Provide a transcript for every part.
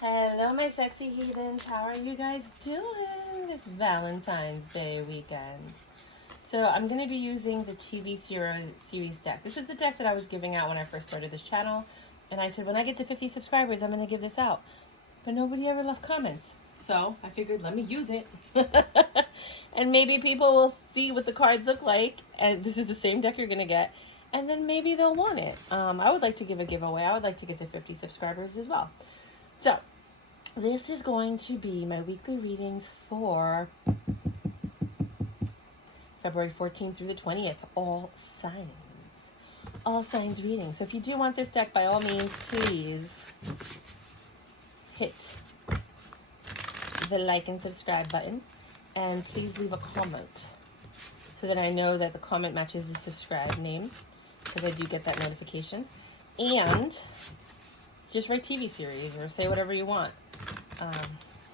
Hello, my sexy heathens. How are you guys doing? It's Valentine's Day weekend. So I'm going to be using the TV series deck. This is the deck that I was giving out when I first started this channel. And I said, when I get to 50 subscribers, I'm going to give this out. But nobody ever left comments. So I figured, let me use it. And maybe people will see what the cards look like. And this is the same deck you're going to get. And then maybe they'll want it. I would like to give a giveaway. I would like to get to 50 subscribers as well. So, this is going to be my weekly readings for February 14th through the 20th. All signs reading. So if you do want this deck, by all means, please hit the like and subscribe button. And please leave a comment so that I know that the comment matches the subscribe name, because I do get that notification. And just write TV series or say whatever you want.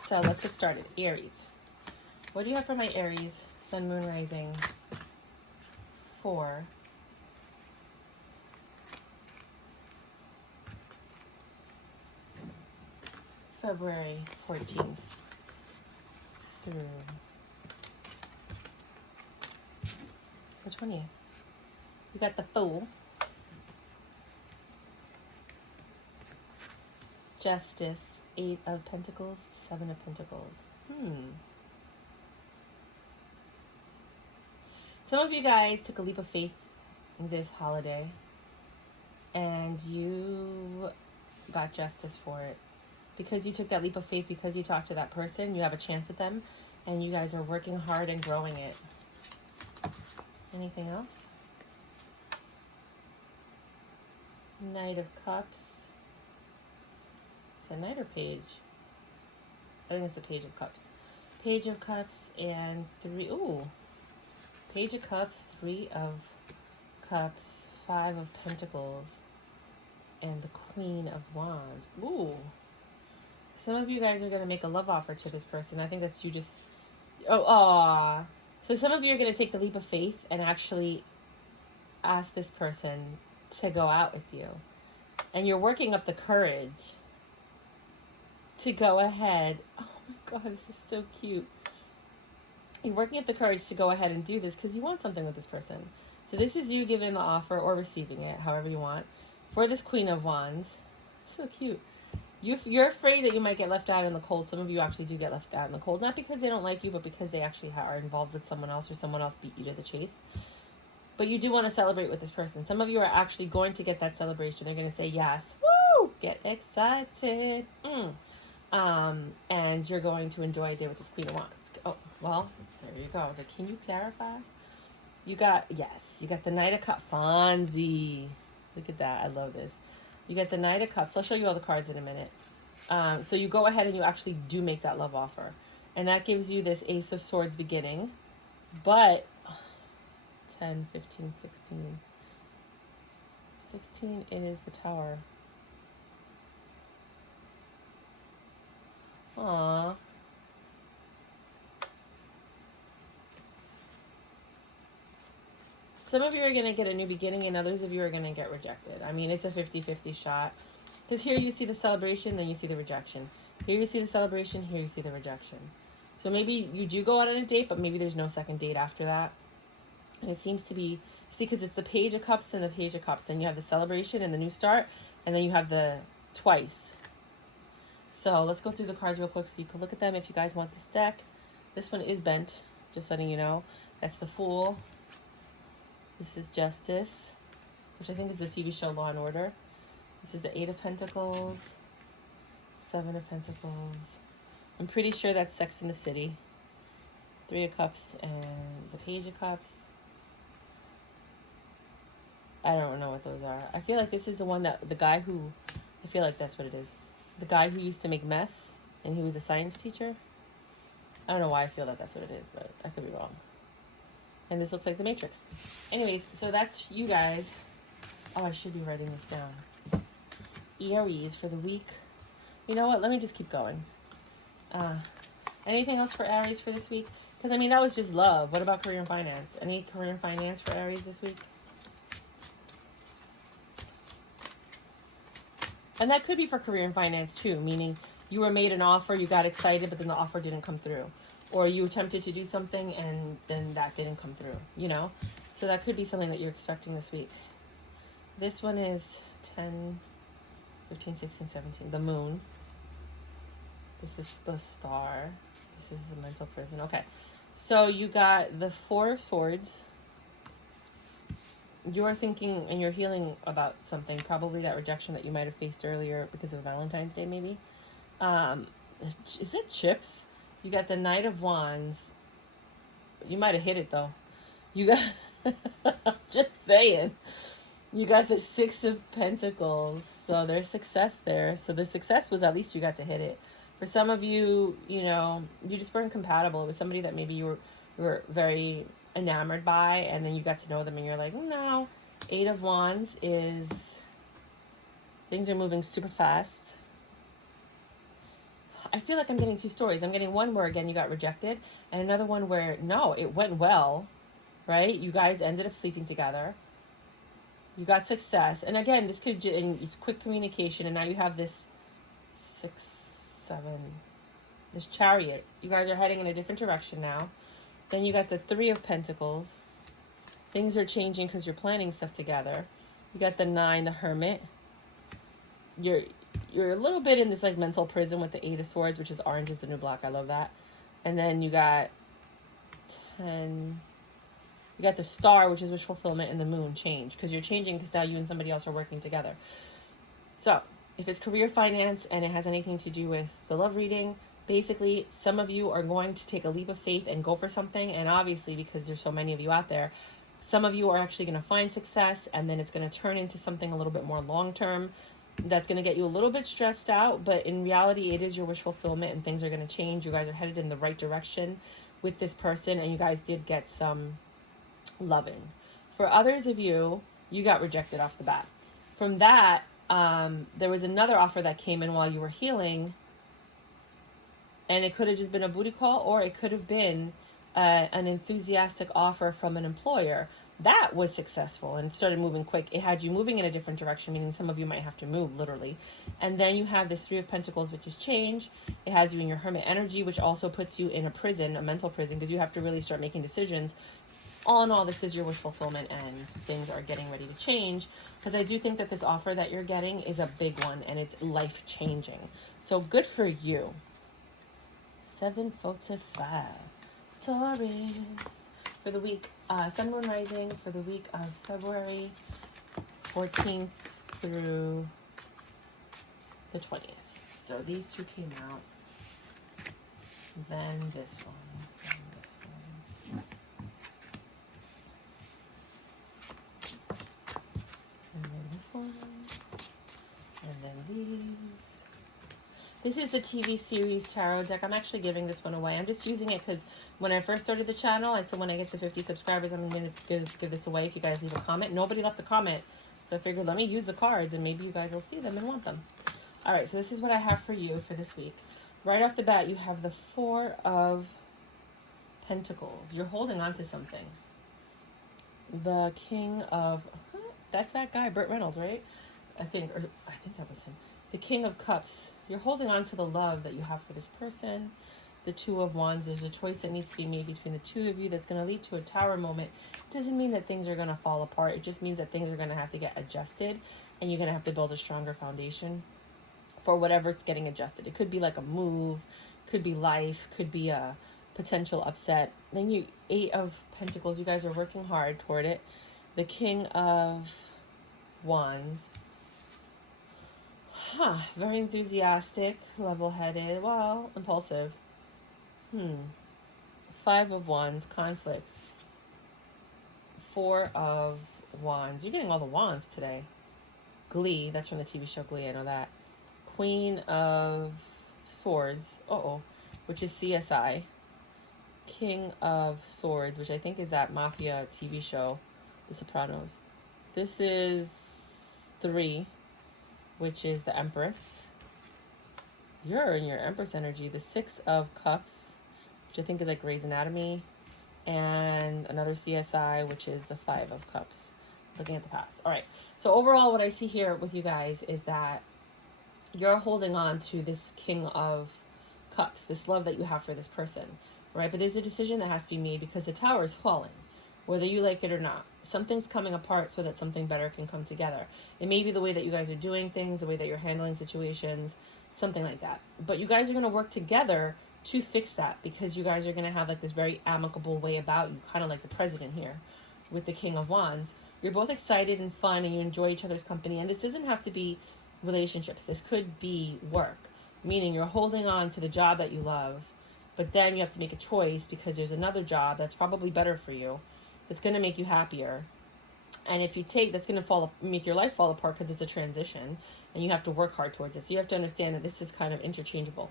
So let's get started. Aries. What do you have for my Aries, Sun, Moon, Rising for February 14th through the 20th? We got the Fool, Justice, 8 of Pentacles, 7 of Pentacles. Some of you guys took a leap of faith this holiday and you got justice for it. Because you took that leap of faith, because you talked to that person, you have a chance with them, and you guys are working hard and growing it. Anything else? Knight of Cups. It's a Knight or Page? I think it's the Page of Cups. Page of Cups and 3. Ooh. Page of Cups, 3 of Cups, 5 of Pentacles, and the Queen of Wands. Ooh. Some of you guys are going to make a love offer to this person. I think that's you just... Oh, aw. So some of you are going to take the leap of faith and actually ask this person to go out with you. And you're working up the courage to go ahead. Oh my God, this is so cute. You're working up the courage to go ahead and do this because you want something with this person. So this is you giving the offer or receiving it, however you want, for this Queen of Wands. So cute. You're afraid that you might get left out in the cold. Some of you actually do get left out in the cold. Not because they don't like you, but because they actually are involved with someone else or someone else beat you to the chase. But you do want to celebrate with this person. Some of you are actually going to get that celebration. They're going to say yes. Woo! Get excited. And you're going to enjoy a day with this Queen of Wands. Oh, well, there you go. I was like, can you clarify? You got the Knight of Cups. Fonzie. Look at that. I love this. You get the Knight of Cups. I'll show you all the cards in a minute. So you go ahead and you actually do make that love offer. And that gives you this Ace of Swords beginning. But 10, 15, 16. 16 is the Tower. Aww. Some of you are going to get a new beginning and others of you are going to get rejected. I mean, it's a 50-50 shot. Because here you see the celebration, then you see the rejection. Here you see the celebration, here you see the rejection. So maybe you do go out on a date, but maybe there's no second date after that. And it seems to be, see, because it's the Page of Cups and the Page of Cups. Then you have the celebration and the new start, and then you have the twice. So let's go through the cards real quick so you can look at them if you guys want this deck. This one is bent, just letting you know. That's the Fool. This is Justice, which I think is the TV show Law and Order. This is the 8 of Pentacles, 7 of Pentacles. I'm pretty sure that's Sex in the City. 3 of Cups and the Page of Cups. I don't know what those are. I feel like this is the one that, the guy who, I feel like that's what it is. The guy who used to make meth and he was a science teacher. I don't know why I feel that that's what it is, but I could be wrong. And this looks like the Matrix. Anyways, so that's you guys. Oh, I should be writing this down. Aries for the week. You know what? Let me just keep going. Anything else for Aries for this week? Because, I mean, that was just love. What about career and finance? Any career and finance for Aries this week? And that could be for career and finance too, meaning you were made an offer, you got excited, but then the offer didn't come through. Or you attempted to do something and then that didn't come through, you know? So that could be something that you're expecting this week. This one is 10, 15, 16, 17. The moon. This is the star. This is the mental prison. Okay. So you got the 4 of swords. You're thinking and you're healing about something. Probably that rejection that you might have faced earlier because of Valentine's Day, maybe. Is it chips? You got the Knight of Wands. You might have hit it, though. You got... just saying. You got the 6 of Pentacles. So there's success there. So the success was at least you got to hit it. For some of you, you know, you just weren't compatible. It was somebody that maybe you were very enamored by, and then you got to know them and you're like, no. 8 of Wands is things are moving super fast. I feel like I'm getting 2 stories. I'm getting one where, again, you got rejected, and another one where, no, it went well, right? You guys ended up sleeping together. You got success. And again, this could, and it's quick communication, and now you have this 6, 7, this Chariot. You guys are heading in a different direction now. Then you got the 3 of Pentacles. Things are changing because you're planning stuff together. You got the 9, the Hermit. You're a little bit in this like mental prison with the 8 of Swords, which is orange is the new black. I love that. And then you got 10. You got the Star, which is wish fulfillment, and the Moon change, because you're changing because now you and somebody else are working together. So if it's career, finance, and it has anything to do with the love reading, basically some of you are going to take a leap of faith and go for something. And obviously, because there's so many of you out there, some of you are actually going to find success, and then it's going to turn into something a little bit more long-term. That's going to get you a little bit stressed out, but in reality, it is your wish fulfillment, and things are going to change. You guys are headed in the right direction with this person, and you guys did get some loving. For others of you, you got rejected off the bat. From that, there was another offer that came in while you were healing, and it could have just been a booty call, or it could have been an enthusiastic offer from an employer. That was successful and started moving quick. It had you moving in a different direction, meaning some of you might have to move, literally. And then you have this 3 of Pentacles, which is change. It has you in your Hermit energy, which also puts you in a prison, a mental prison, because you have to really start making decisions. All in all, this is your wish fulfillment, and things are getting ready to change, because I do think that this offer that you're getting is a big one, and it's life-changing. So good for you. 7:45. Taurus. For the week, Sun, Moon, Rising, for the week of February 14th through the 20th. So these 2 came out. Then this one. Then this one. And then this one. And then these. This is the TV series tarot deck. I'm actually giving this one away. I'm just using it because when I first started the channel, I said when I get to 50 subscribers, I'm going to give this away if you guys leave a comment. Nobody left a comment. So I figured let me use the cards and maybe you guys will see them and want them. All right, so this is what I have for you for this week. Right off the bat, you have the 4 of Pentacles. You're holding on to something. The King of... That's that guy, Burt Reynolds, right? I think that was him. The King of Cups. You're holding on to the love that you have for this person. The 2 of Wands. There's a choice that needs to be made between the 2 of you that's going to lead to a tower moment. Doesn't mean that things are going to fall apart. It just means that things are going to have to get adjusted, and you're going to have to build a stronger foundation for whatever it's getting adjusted. It could be like a move, could be life, could be a potential upset. Then you 8 of Pentacles. You guys are working hard toward it. The King of Wands. Very enthusiastic, level-headed, well, impulsive. 5 of Wands, conflicts. 4 of Wands. You're getting all the wands today. Glee, that's from the TV show Glee, I know that. Queen of Swords, which is CSI. King of Swords, which I think is that mafia TV show, The Sopranos. This is 3. Which is the Empress. You're in your Empress energy. The 6 of Cups, which I think is like Grey's Anatomy. And another CSI, which is the 5 of Cups. Looking at the past. All right. So overall, what I see here with you guys is that you're holding on to this King of Cups, this love that you have for this person, right? But there's a decision that has to be made because the tower is falling, whether you like it or not. Something's coming apart so that something better can come together. It may be the way that you guys are doing things, the way that you're handling situations, something like that. But you guys are going to work together to fix that, because you guys are going to have like this very amicable way about you, kind of like the president here with the King of Wands. You're both excited and fun, and you enjoy each other's company. And this doesn't have to be relationships. This could be work, meaning you're holding on to the job that you love, but then you have to make a choice because there's another job that's probably better for you, that's going to make you happier. And if you take, that's going to make your life fall apart because it's a transition and you have to work hard towards it. So you have to understand that this is kind of interchangeable.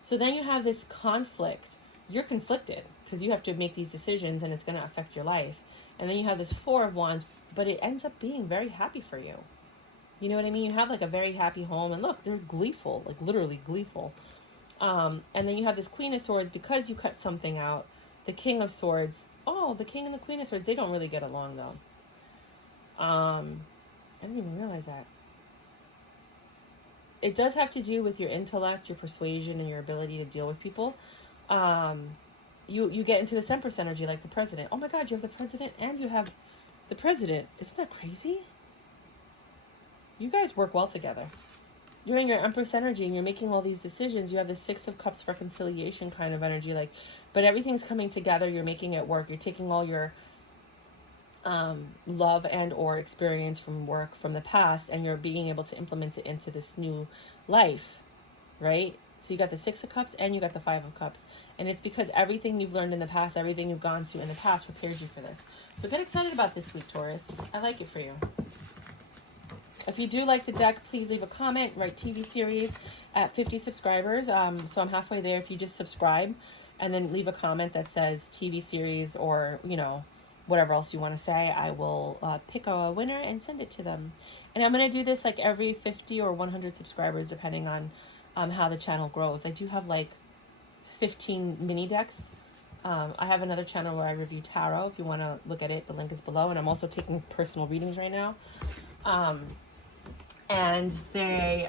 So then you have this conflict. You're conflicted because you have to make these decisions and it's going to affect your life. And then you have this Four of Wands, but it ends up being very happy for you. You know what I mean? You have like a very happy home, and look, they're gleeful, like literally gleeful. And then you have this Queen of Swords because you cut something out. The King of Swords. Oh, the King and the Queen of Swords, they don't really get along though. I didn't even realize that. It does have to do with your intellect, your persuasion, and your ability to deal with people. You get into this Empress energy like the president. Oh my God, you have the president and you have the president. Isn't that crazy? You guys work well together. You're in your Empress energy and you're making all these decisions. You have the Six of Cups reconciliation kind of energy, like, but everything's coming together. You're making it work. You're taking all your love and or experience from work from the past, and you're being able to implement it into this new life, right? So you got the Six of Cups and you got the Five of Cups, and it's because everything you've learned in the past, everything you've gone to in the past prepared you for this. So get excited about this week, Taurus. I like it for you. If you do like the deck, please leave a comment. Write TV series at 50 subscribers. So I'm halfway there. If you just subscribe and then leave a comment that says TV series or, you know, whatever else you want to say, I will pick a winner and send it to them. And I'm going to do this like every 50 or 100 subscribers, depending on how the channel grows. I do have like 15 mini decks. I have another channel where I review tarot. If you want to look at it, the link is below. And I'm also taking personal readings right now. And they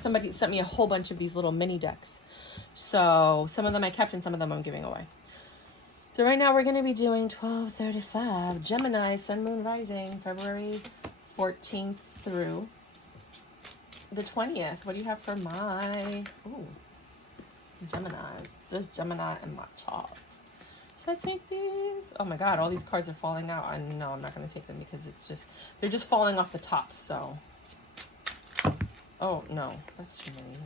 somebody sent me a whole bunch of these little mini decks. So some of them I kept and some of them I'm giving away. So right now we're going to be doing 1235 Gemini, Sun, Moon, Rising, February 14th through the 20th. What do you have for my Geminis? There's Gemini in my chart. Should I take these? Oh my God, all these cards are falling out. I know I'm not going to take them because they're just falling off the top. So, oh no, that's too many.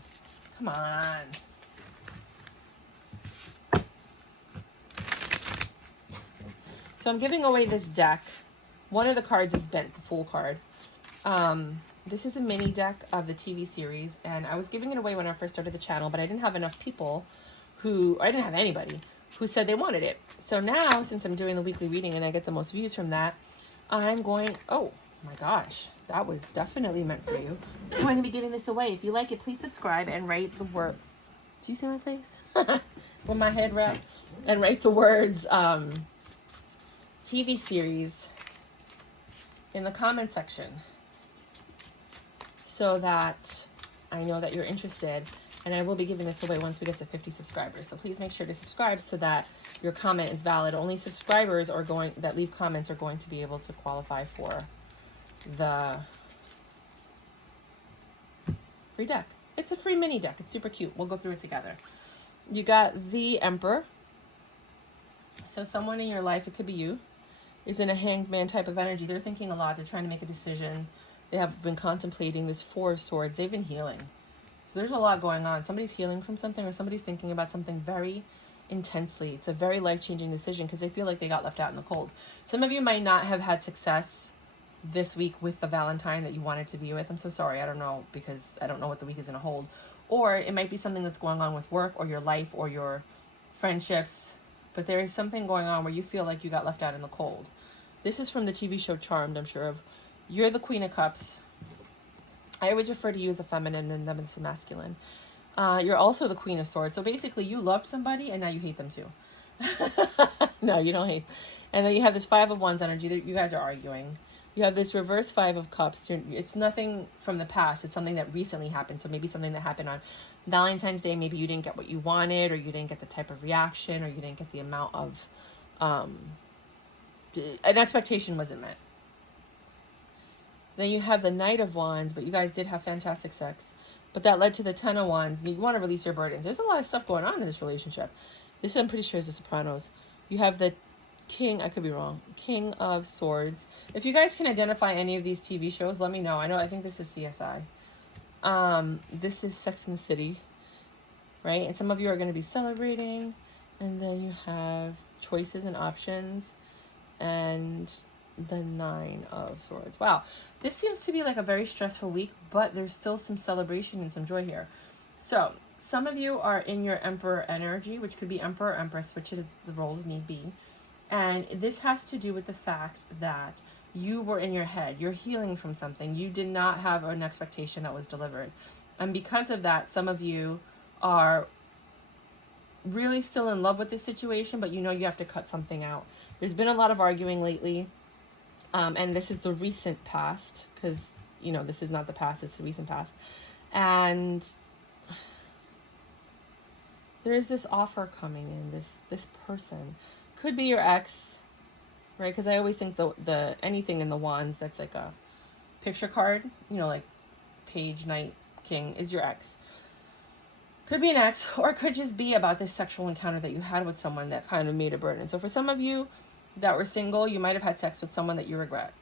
Come on. So I'm giving away this deck. One of the cards is bent, the Fool card. This is a mini deck of the TV series, and I was giving it away when I first started the channel, but I didn't have enough people I didn't have anybody who said they wanted it. So now, since I'm doing the weekly reading and I get the most views from that, I'm going, oh my gosh, that was definitely meant for you. I'm going to be giving this away. If you like it, please subscribe and write the word. Do you see my face? With my head wrapped. And write the words, TV series in the comment section so that I know that you're interested, and I will be giving this away once we get to 50 subscribers. So please make sure to subscribe so that your comment is valid. Only subscribers that leave comments are going to be able to qualify for the free deck. It's a free mini deck. It's super cute. We'll go through it together. You got the Emperor. So someone in your life, it could be you, is in a hanged man type of energy. They're thinking a lot. They're trying to make a decision. They have been contemplating this Four of Swords. They've been healing. So there's a lot going on. Somebody's healing from something, or somebody's thinking about something very intensely. It's a very life-changing decision because they feel like they got left out in the cold. Some of you might not have had success this week with the Valentine that you wanted to be with. I'm so sorry. I don't know, because I don't know what the week is going to hold. Or it might be something that's going on with work or your life or your friendships. But there is something going on where you feel like you got left out in the cold. This is from the TV show Charmed, I'm sure of. You're the Queen of Cups. I always refer to you as a feminine and them as a masculine. You're also the Queen of Swords. So basically you loved somebody and now you hate them too. No, you don't hate. And then you have this Five of Wands energy that you guys are arguing. You have this reverse Five of Cups. It's nothing from the past. It's something that recently happened. So maybe something that happened on Valentine's Day. Maybe you didn't get what you wanted, or you didn't get the type of reaction, or you didn't get the amount of, an expectation wasn't met. Then you have the Knight of Wands, but you guys did have fantastic sex. But that led to the Ten of Wands. You want to release your burdens. There's a lot of stuff going on in this relationship. This, I'm pretty sure, is the Sopranos. You have the King, I could be wrong, King of Swords. If you guys can identify any of these TV shows, let me know. I think this is CSI. This is Sex and the City, right? And some of you are going to be celebrating. And then you have choices and options. And the Nine of Swords. Wow. This seems to be like a very stressful week, but there's still some celebration and some joy here. So some of you are in your Emperor energy, which could be Emperor or Empress, which is the roles need be. And this has to do with the fact that you were in your head. You're healing from something. You did not have an expectation that was delivered. And because of that, some of you are really still in love with this situation, but you know you have to cut something out. There's been a lot of arguing lately. And this is the recent past, because, you know, this is not the past, it's the recent past. And there is this offer coming in, this person. Could be your ex, right? Because I always think the anything in the wands that's like a picture card, you know, like Page, Knight, King, is your ex. Could be an ex, or it could just be about this sexual encounter that you had with someone that kind of made a burden. So for some of you that were single, you might have had sex with someone that you regret.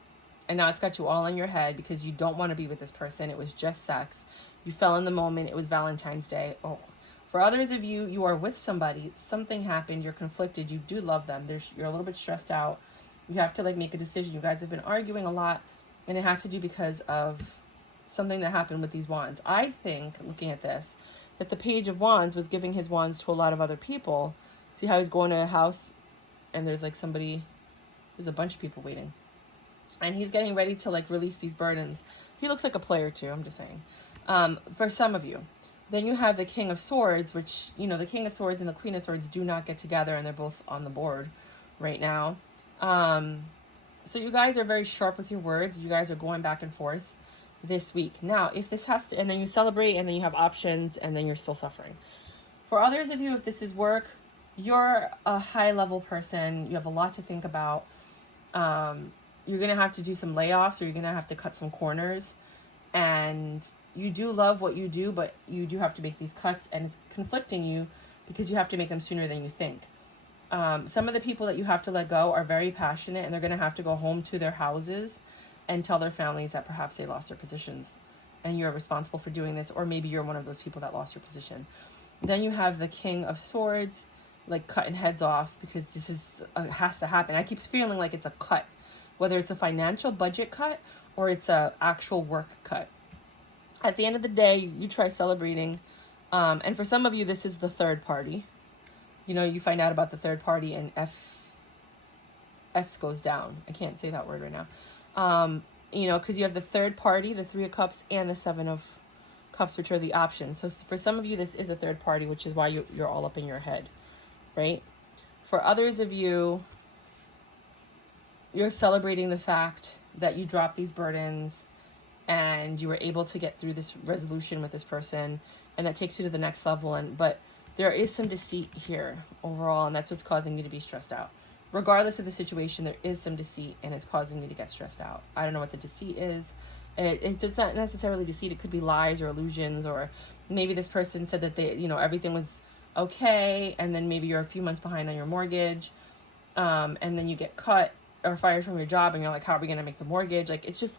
And now it's got you all in your head because you don't want to be with this person. It was just sex. You fell in the moment. It was Valentine's Day. Oh. For others of you, you are with somebody. Something happened. You're conflicted. You do love them. You're a little bit stressed out. You have to like make a decision. You guys have been arguing a lot. And it has to do because of something that happened with these wands. I think, looking at this, that the Page of Wands was giving his wands to a lot of other people. See how he's going to a house and there's like there's a bunch of people waiting. And he's getting ready to like release these burdens. He looks like a player too, I'm just saying. For some of you. Then you have the King of Swords, which, you know, the King of Swords and the Queen of Swords do not get together, and they're both on the board right now. So you guys are very sharp with your words. You guys are going back and forth this week. Now, if this has to, and then you celebrate, and then you have options, and then you're still suffering. For others of you, if this is work, you're a high-level person. You have a lot to think about. You're going to have to do some layoffs, or you're going to have to cut some corners. And you do love what you do, but you do have to make these cuts, and it's conflicting you because you have to make them sooner than you think. Some of the people that you have to let go are very passionate, and they're going to have to go home to their houses and tell their families that perhaps they lost their positions, and you're responsible for doing this, or maybe you're one of those people that lost your position. Then you have the King of Swords, like cutting heads off, because this is has to happen. I keep feeling like it's a cut, whether it's a financial budget cut or it's a actual work cut. At the end of the day, you try celebrating, and for some of you, this is the third party. You know, you find out about the third party, and S goes down. I can't say that word right now. You know, because you have the third party, the Three of Cups, and the Seven of Cups, which are the options. So for some of you, this is a third party, which is why you're all up in your head, right? For others of you, you're celebrating the fact that you dropped these burdens and you were able to get through this resolution with this person, and that takes you to the next level. But there is some deceit here overall, and that's what's causing you to be stressed out. Regardless of the situation, there is some deceit, and it's causing you to get stressed out. I don't know what the deceit is. It does not necessarily deceit. It could be lies or illusions, or maybe this person said that everything was okay, and then maybe you're a few months behind on your mortgage, and then you get cut or fired from your job, and you're like, how are we going to make the mortgage? Like, it's just,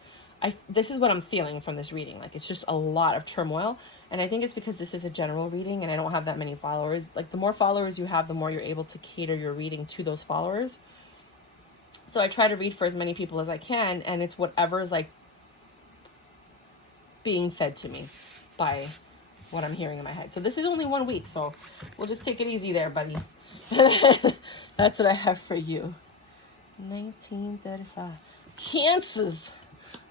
this is what I'm feeling from this reading. Like, it's just a lot of turmoil. And I think it's because this is a general reading and I don't have that many followers. Like, the more followers you have, the more you're able to cater your reading to those followers. So I try to read for as many people as I can, and it's whatever is like being fed to me by what I'm hearing in my head. So this is only 1 week, so we'll just take it easy there, buddy. That's what I have for you. 1935. Cancers.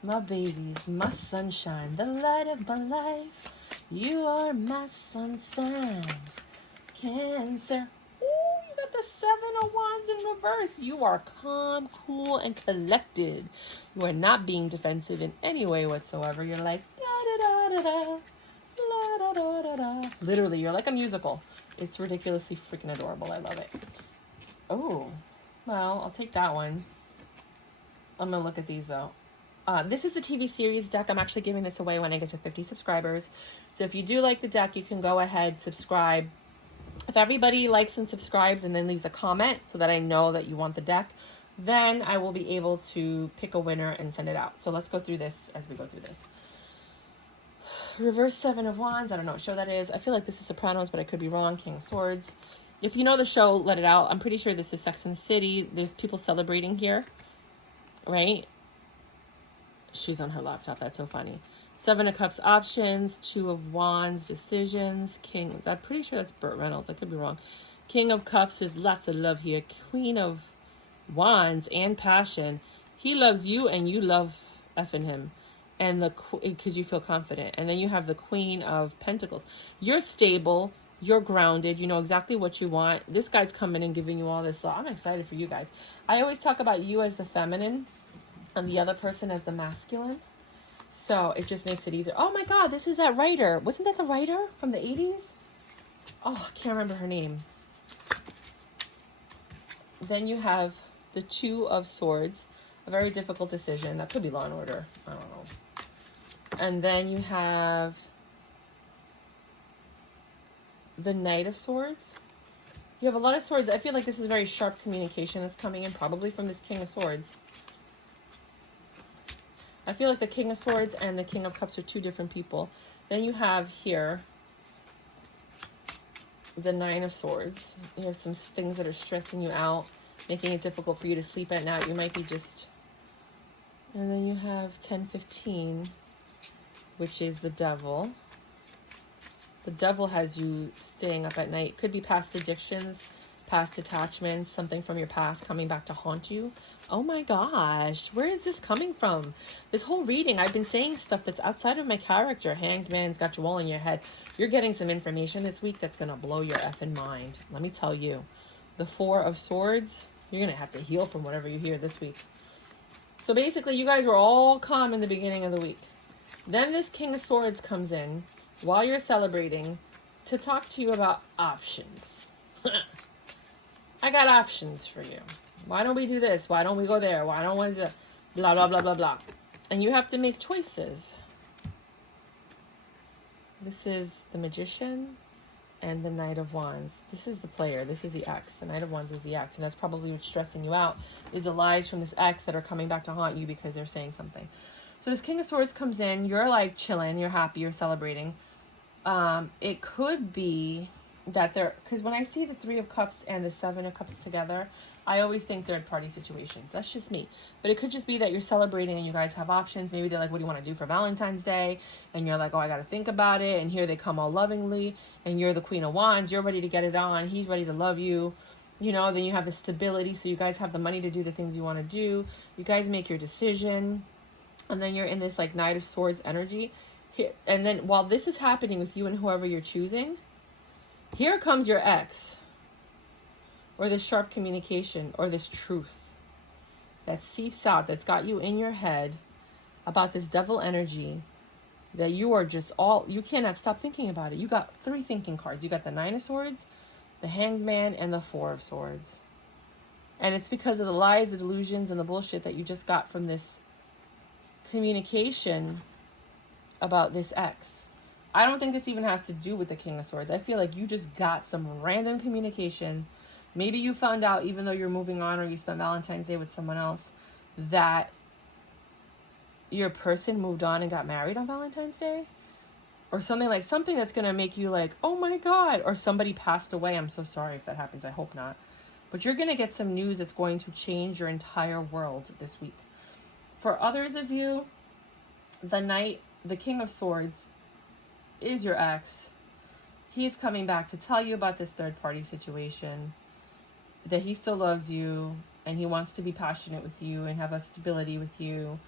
My babies, my sunshine, the light of my life. You are my sun sign. Cancer. Ooh, you got the Seven of Wands in reverse. You are calm, cool, and collected. You are not being defensive in any way whatsoever. You're like, da-da-da-da-da, la-da-da-da-da. Literally, you're like a musical. It's ridiculously freaking adorable. I love it. Oh, well, I'll take that one. I'm going to look at these, though. This is the TV series deck. I'm actually giving this away when I get to 50 subscribers. So if you do like the deck, you can go ahead, subscribe. If everybody likes and subscribes and then leaves a comment so that I know that you want the deck, then I will be able to pick a winner and send it out. So let's go through this as we go through this. Reverse Seven of Wands. I don't know what show that is. I feel like this is Sopranos, but I could be wrong. King of Swords. If you know the show, let it out. I'm pretty sure this is Sex and the City. There's people celebrating here, right? She's on her laptop. That's so funny. Seven of Cups options. Two of Wands decisions. King. I'm pretty sure that's Burt Reynolds. I could be wrong. King of Cups. There's lots of love here. Queen of Wands and passion. He loves you and you love effing him. And because you feel confident. And then you have the Queen of Pentacles. You're stable. You're grounded. You know exactly what you want. This guy's coming and giving you all this love. I'm excited for you guys. I always talk about you as the feminine and the other person as the masculine. So it just makes it easier. Oh my God, this is that writer. Wasn't that the writer from the 80s? Oh, I can't remember her name. Then you have the Two of Swords. A very difficult decision. That could be Law and Order. I don't know. And then you have the Knight of Swords. You have a lot of swords. I feel like this is very sharp communication that's coming in, probably from this King of Swords. I feel like the King of Swords and the King of Cups are two different people. Then you have here the Nine of Swords. You have some things that are stressing you out, making it difficult for you to sleep at night. You might be just... And then you have 10-15, which is the Devil. The Devil has you staying up at night. Could be past addictions, past attachments, something from your past coming back to haunt you. Oh my gosh, where is this coming from? This whole reading, I've been saying stuff that's outside of my character. Hanged Man's got you all in your head. You're getting some information this week that's going to blow your effing mind. Let me tell you. The Four of Swords, you're going to have to heal from whatever you hear this week. So basically, you guys were all calm in the beginning of the week. Then this King of Swords comes in while you're celebrating to talk to you about options. I got options for you. Why don't we do this? Why don't we go there? Why don't we do blah, blah, blah, blah, blah. And you have to make choices. This is the Magician and the Knight of Wands. This is the player. This is the ex. The Knight of Wands is the ex. And that's probably what's stressing you out, is the lies from this ex that are coming back to haunt you because they're saying something. So this King of Swords comes in. You're like chilling. You're happy. You're celebrating. It could be that they're... Because when I see the Three of Cups and the Seven of Cups together, I always think third-party situations. That's just me. But it could just be that you're celebrating and you guys have options. Maybe they're like, what do you want to do for Valentine's Day? And you're like, oh, I got to think about it. And here they come all lovingly. And you're the Queen of Wands. You're ready to get it on. He's ready to love you. You know, then you have the stability. So you guys have the money to do the things you want to do. You guys make your decision. And then you're in this like Knight of Swords energy. Here, and then while this is happening with you and whoever you're choosing, here comes your ex. Or this sharp communication, or this truth that seeps out, that's got you in your head about this devil energy that you are just all, you cannot stop thinking about it. You got three thinking cards. You got the Nine of Swords, the Hanged Man, and the Four of Swords. And it's because of the lies, the delusions, and the bullshit that you just got from this communication about this ex. I don't think this even has to do with the King of Swords. I feel like you just got some random communication. Maybe you found out, even though you're moving on or you spent Valentine's Day with someone else, that your person moved on and got married on Valentine's Day. Or something that's going to make you like, oh my God. Or somebody passed away. I'm so sorry if that happens. I hope not. But you're going to get some news that's going to change your entire world this week. For others of you, the King of Swords is your ex. He's coming back to tell you about this third-party situation, that he still loves you and he wants to be passionate with you and have a stability with you.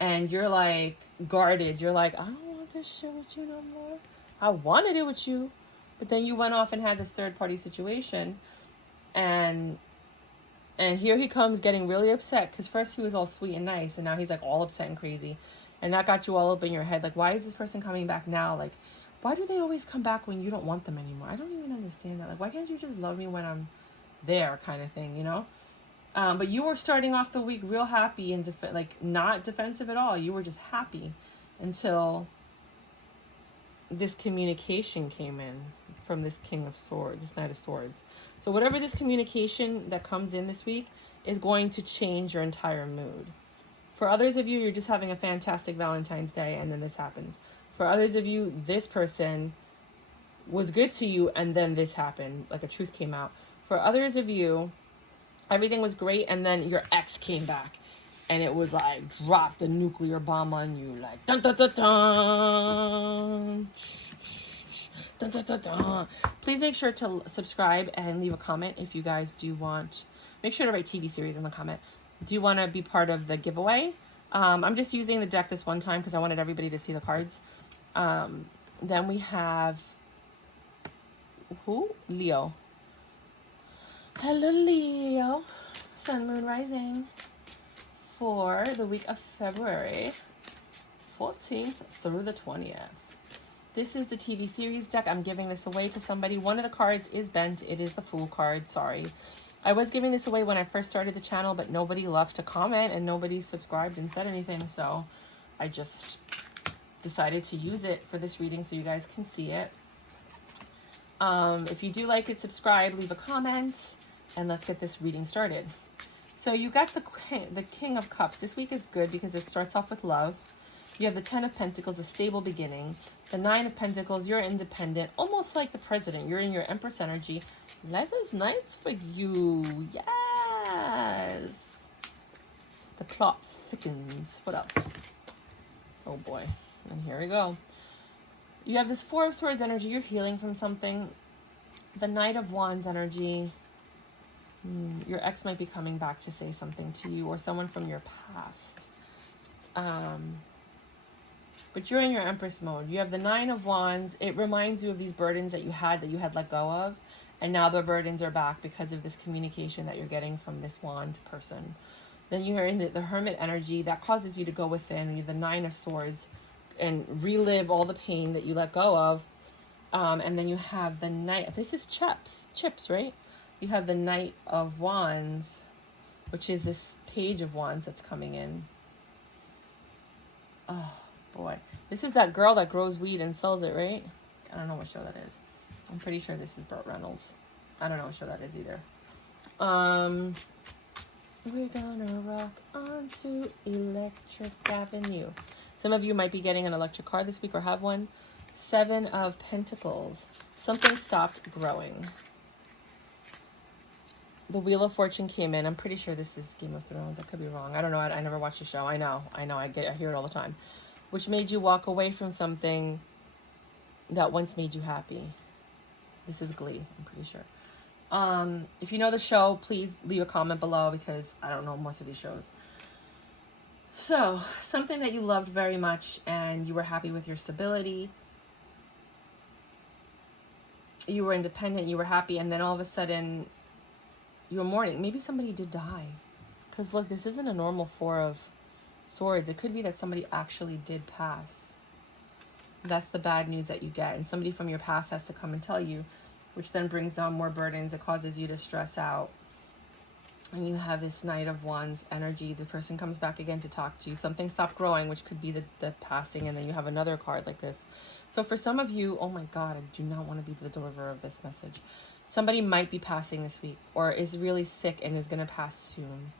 And you're like guarded. You're like, I don't want this shit with you no more. I wanted it with you. But then you went off and had this third-party situation. And here he comes getting really upset, because first he was all sweet and nice, and now he's like all upset and crazy. And that got you all up in your head. Like, why is this person coming back now? Like, why do they always come back when you don't want them anymore? I don't even understand that. Like, why can't you just love me when I'm there, kind of thing, you know? But you were starting off the week real happy and like not defensive at all. You were just happy until this communication came in from this King of Swords, this Knight of Swords. So whatever this communication that comes in this week is going to change your entire mood. For others of you, you're just having a fantastic Valentine's Day, and then this happens. For others of you, this person was good to you, and then this happened, like a truth came out. For others of you, everything was great, and then your ex came back, and it was like, dropped a nuclear bomb on you, like, dun dun dun dun. Dun, dun, dun, dun. Please make sure to subscribe and leave a comment if you guys do want. Make sure to write TV series in the comment. Do you want to be part of the giveaway? I'm just using the deck this one time because I wanted everybody to see the cards. Then we have who? Leo. Hello, Leo. Sun, Moon, Rising for the week of February 14th through the 20th. This is the TV series deck. I'm giving this away to somebody. One of the cards is bent. It is the Fool card. Sorry. I was giving this away when I first started the channel, but nobody left to comment and nobody subscribed and said anything. So I just decided to use it for this reading so you guys can see it. If you do like it, subscribe, leave a comment, and let's get this reading started. So you got the King of Cups. This week is good because it starts off with love. You have the 10 of Pentacles, a stable beginning. The 9 of Pentacles, you're independent, almost like the President. You're in your Empress energy. Life is nice for you. Yes. The plot thickens. What else? Oh boy. And here we go. You have this 4 of Swords energy. You're healing from something. The Knight of Wands energy. Your ex might be coming back to say something to you, or someone from your past. But you're in your Empress mode. You have the 9 of Wands. It reminds you of these burdens that you had let go of. And now the burdens are back because of this communication that you're getting from this wand person. Then you're in the Hermit energy. That causes you to go within. You have the 9 of Swords and relive all the pain that you let go of. And then you have the Knight. This is chips, right? You have the Knight of Wands, which is this Page of Wands that's coming in. Oh, boy. This is that girl that grows weed and sells it, right? I don't know what show that is. I'm pretty sure this is Burt Reynolds. I don't know what show that is either. We're gonna rock onto Electric Avenue. Some of you might be getting an electric car this week or have one. 7 of Pentacles. Something stopped growing. The Wheel of Fortune came in. I'm pretty sure this is Game of Thrones. I could be wrong. I don't know. I never watched the show. I know. I hear it all the time. Which made you walk away from something that once made you happy. This is Glee, I'm pretty sure. If you know the show, please leave a comment below because I don't know most of these shows. So, something that you loved very much and you were happy with your stability. You were independent, you were happy, and then all of a sudden you were mourning. Maybe somebody did die. Because look, this isn't a normal 4 of Swords. It could be that somebody actually did pass. That's the bad news that you get. And somebody from your past has to come and tell you, which then brings on more burdens. It causes you to stress out. And you have this Knight of Wands energy. The person comes back again to talk to you. Something stopped growing, which could be the passing. And then you have another card like this. So for some of you, oh my God, I do not want to be the deliverer of this message. Somebody might be passing this week or is really sick and is going to pass soon.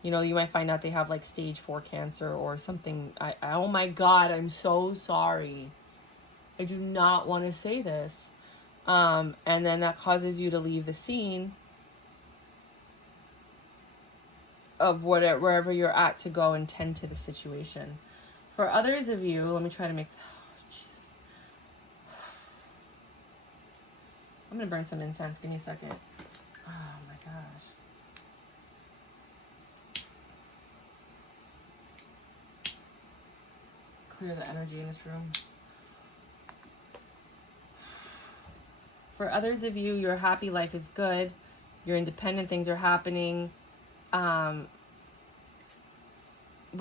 You know, you might find out they have like stage 4 cancer or something. Oh my God, I'm so sorry. I do not want to say this. And then that causes you to leave the scene of wherever you're at to go and tend to the situation. For others of you, let me try to make... Oh, Jesus. I'm going to burn some incense. Give me a second. Oh my gosh. Clear the energy in this room. For others of you, your happy life is good. You're independent. Things are happening. But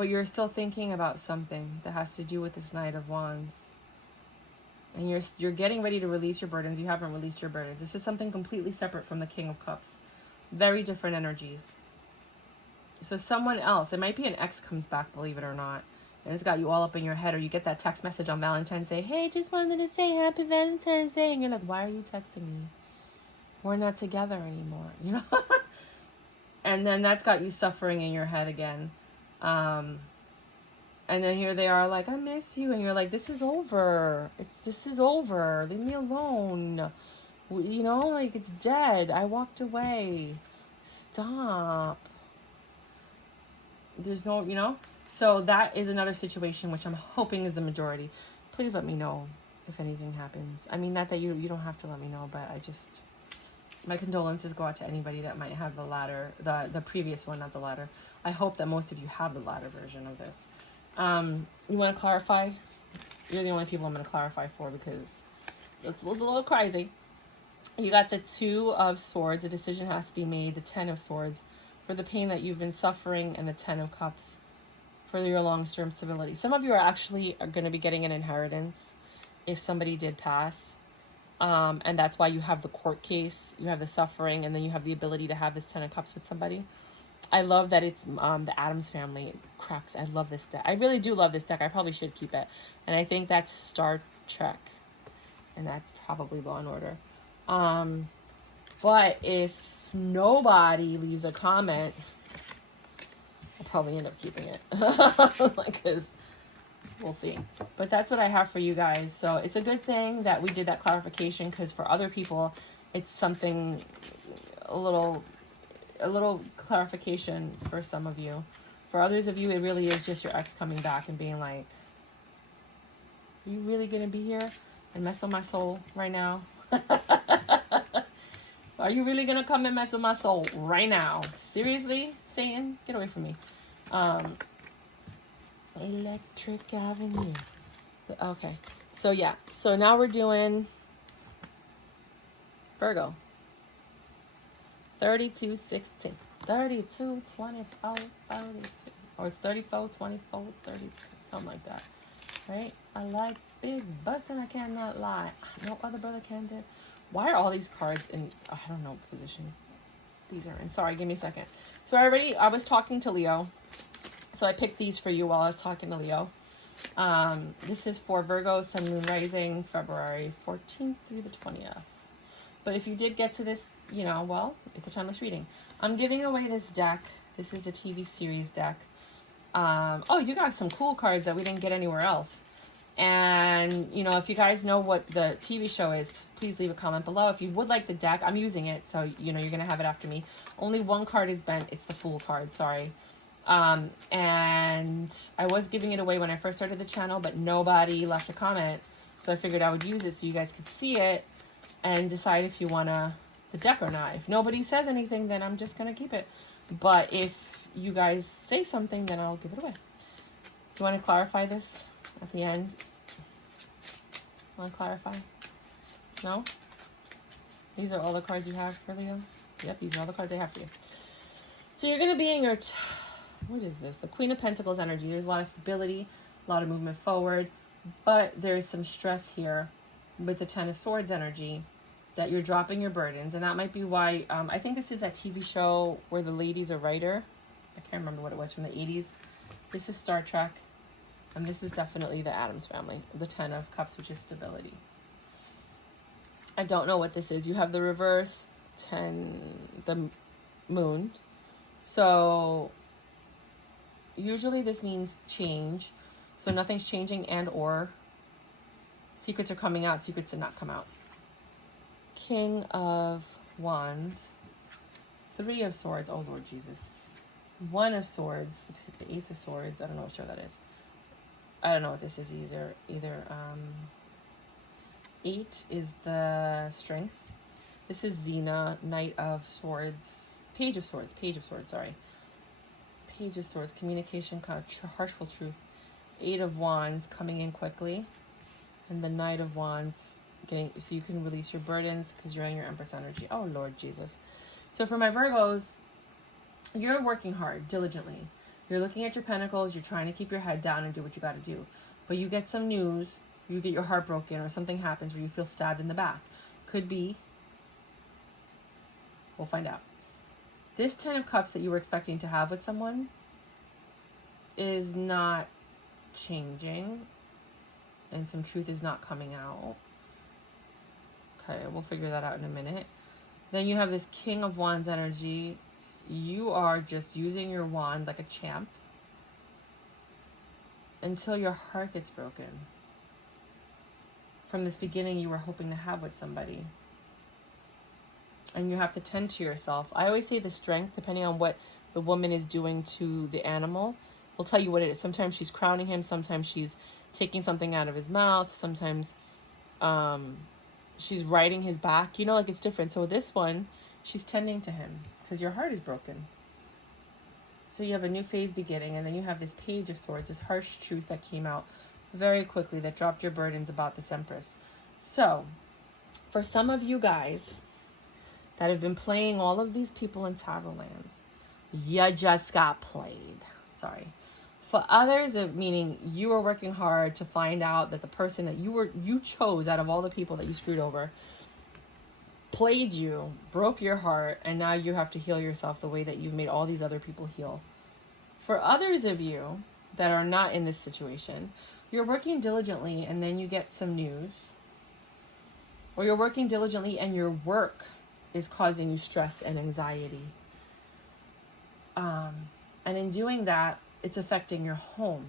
you're still thinking about something that has to do with this Knight of Wands. And you're getting ready to release your burdens. You haven't released your burdens. This is something completely separate from the King of Cups. Very different energies. So someone else, it might be an ex comes back, believe it or not. And it's got you all up in your head. Or you get that text message on Valentine's Day. Hey, just wanted to say happy Valentine's Day. And you're like, why are you texting me? We're not together anymore. You know? And then that's got you suffering in your head again. And then here they are like, I miss you. And you're like, this is over. This is over. Leave me alone. You know, like, it's dead. I walked away. Stop. There's no, you know. So that is another situation, which I'm hoping is the majority. Please let me know if anything happens. I mean, not that you don't have to let me know, but I just, my condolences go out to anybody that might have the latter, the previous one, not the latter. I hope that most of you have the latter version of this. You want to clarify? You're the only people I'm going to clarify for, because it's a little crazy. You got the Two of Swords. A decision has to be made. The Ten of Swords for the pain that you've been suffering, and the Ten of Cups for your long-term stability. Some of you are actually going to be getting an inheritance if somebody did pass. And that's why you have the court case, you have the suffering, and then you have the ability to have this Ten of Cups with somebody. I love that it's the Addams Family. Crux. I love this deck. I really do love this deck. I probably should keep it. And I think that's Star Trek. And that's probably Law and Order. But if nobody leaves a comment, I'll probably end up keeping it. Because we'll see. But that's what I have for you guys. So it's a good thing that we did that clarification, because for other people, it's something a little clarification for some of you. For others of you, it really is just your ex coming back and being like, are you really going to be here and mess with my soul right now? Are you really going to come and mess with my soul right now? Seriously, Satan? Get away from me. Electric Avenue. Okay. So yeah. So now we're doing Virgo. 32-16. 32, 24, 32. Or it's 34, 24, 32. Something like that. Right? I like big butts and I cannot lie. No other brother can do. Why are all these cards in, I don't know what position these are in. Sorry, give me a second. So I was talking to Leo. So I picked these for you while I was talking to Leo. This is for Virgo, Sun, Moon, Rising, February 14th through the 20th. But if you did get to this, you know, well, it's a timeless reading. I'm giving away this deck. This is the TV series deck. Oh, you got some cool cards that we didn't get anywhere else. And, you know, if you guys know what the TV show is, please leave a comment below. If you would like the deck, I'm using it. So, you know, you're going to have it after me. Only one card is bent. It's the Fool card. Sorry. And I was giving it away when I first started the channel, but nobody left a comment. So I figured I would use it so you guys could see it and decide if you want the deck or not. If nobody says anything, then I'm just going to keep it. But if you guys say something, then I'll give it away. Do you want to clarify this at the end? Want to clarify? No? These are all the cards you have for Leo? Yep, these are all the cards I have for you. So you're going to be in your... what is this? The Queen of Pentacles energy. There's a lot of stability, a lot of movement forward, but there's some stress here with the Ten of Swords energy that you're dropping your burdens. And that might be why... I think this is that TV show where the lady's a writer. I can't remember what it was, from the 80s. This is Star Trek. And this is definitely the Addams Family. The Ten of Cups, which is stability. I don't know what this is. You have the reverse 10, the moon. So usually this means change. So nothing's changing and or secrets are coming out. Secrets did not come out. King of Wands. Three of Swords. Oh, Lord Jesus. One of Swords. The Ace of Swords. I don't know what show that is. I don't know what this is either. 8 is the Strength. This is Xena, Knight of Swords. Page of Swords, sorry. Page of Swords, communication, kind of harshful truth. 8 of Wands, coming in quickly. And the Knight of Wands, getting, so you can release your burdens because you're in your Empress energy. Oh, Lord Jesus. So for my Virgos, you're working hard, diligently. You're looking at your pentacles, you're trying to keep your head down and do what you got to do. But you get some news, you get your heart broken, or something happens where you feel stabbed in the back. Could be, we'll find out. This 10 of Cups that you were expecting to have with someone is not changing, and some truth is not coming out. Okay, we'll figure that out in a minute. Then you have this King of Wands energy. You are just using your wand like a champ until your heart gets broken from this beginning you were hoping to have with somebody. And you have to tend to yourself. I always say the strength, depending on what the woman is doing to the animal, will tell you what it is. Sometimes she's crowning him. Sometimes she's taking something out of his mouth. Sometimes she's riding his back. You know, like, it's different. So this one, she's tending to him because your heart is broken. So you have a new phase beginning, and then you have this Page of Swords, this harsh truth that came out very quickly that dropped your burdens about this Empress. So for some of you guys that have been playing all of these people in Tarot lands, you just got played. Sorry. For others, meaning you were working hard to find out that the person that you chose out of all the people that you screwed over played you, broke your heart, and now you have to heal yourself the way that you've made all these other people heal. For others of you that are not in this situation, you're working diligently and then you get some news. Or you're working diligently and your work is causing you stress and anxiety. And in doing that, it's affecting your home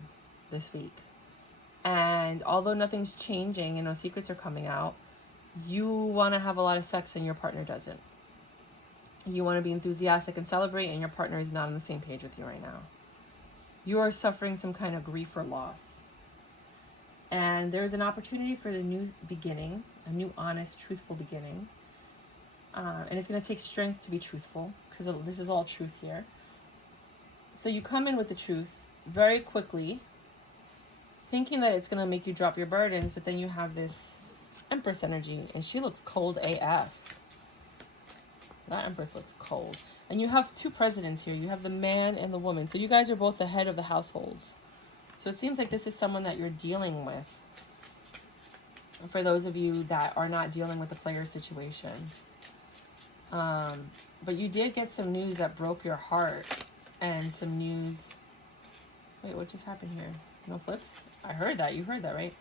this week. And although nothing's changing and no secrets are coming out, you want to have a lot of sex and your partner doesn't. You want to be enthusiastic and celebrate, and your partner is not on the same page with you right now. You are suffering some kind of grief or loss. And there is an opportunity for the new beginning, a new honest, truthful beginning. And it's going to take strength to be truthful, because this is all truth here. So you come in with the truth very quickly, thinking that it's going to make you drop your burdens, but then you have this Empress energy, and she looks cold AF. That Empress looks cold. And you have two presidents here. You have the man and the woman. So you guys are both the head of the households. So it seems like this is someone that you're dealing with. For those of you that are not dealing with the player situation. But you did get some news that broke your heart. And some news. Wait, what just happened here? No flips? I heard that. You heard that, right?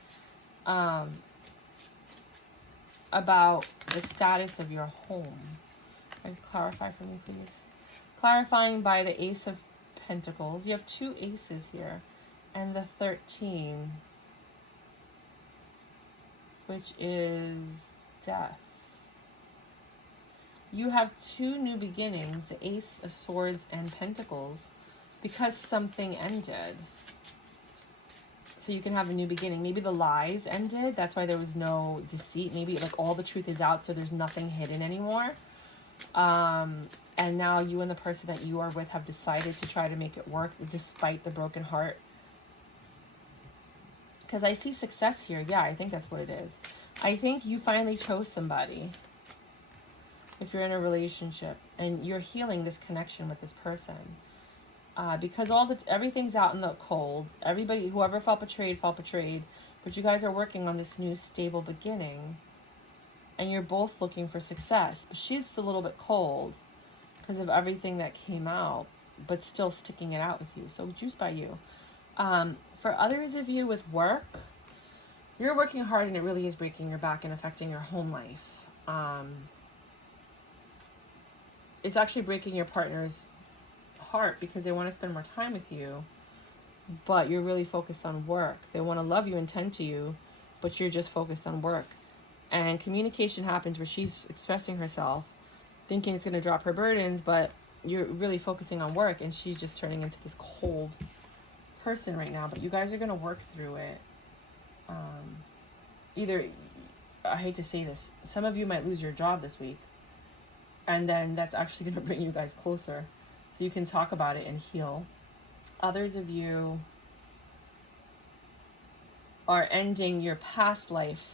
About the status of your home. Can you clarify for me, please? Clarifying by the Ace of Pentacles. You have two aces here. And the 13. Which is death. You have two new beginnings, the Ace of Swords and Pentacles, because something ended. So you can have a new beginning. Maybe the lies ended. That's why there was no deceit. Maybe like all the truth is out, so there's nothing hidden anymore. And now you and the person that you are with have decided to try to make it work despite the broken heart. Because I see success here. Yeah, I think that's what it is. I think you finally chose somebody. If you're in a relationship and you're healing this connection with this person, because everything's out in the cold. Everybody, whoever felt betrayed, but you guys are working on this new stable beginning, and you're both looking for success. But she's a little bit cold because of everything that came out, but still sticking it out with you. So juice by you. For others of you with work, you're working hard and it really is breaking your back and affecting your home life. It's actually breaking your partner's heart because they want to spend more time with you, but you're really focused on work. They want to love you and tend to you, but you're just focused on work. And communication happens where she's expressing herself, thinking it's going to drop her burdens, but you're really focusing on work, and she's just turning into this cold person right now. But you guys are going to work through it. Either, I hate to say this, some of you might lose your job this week, and then that's actually going to bring you guys closer so you can talk about it and heal. Others of you are ending your past life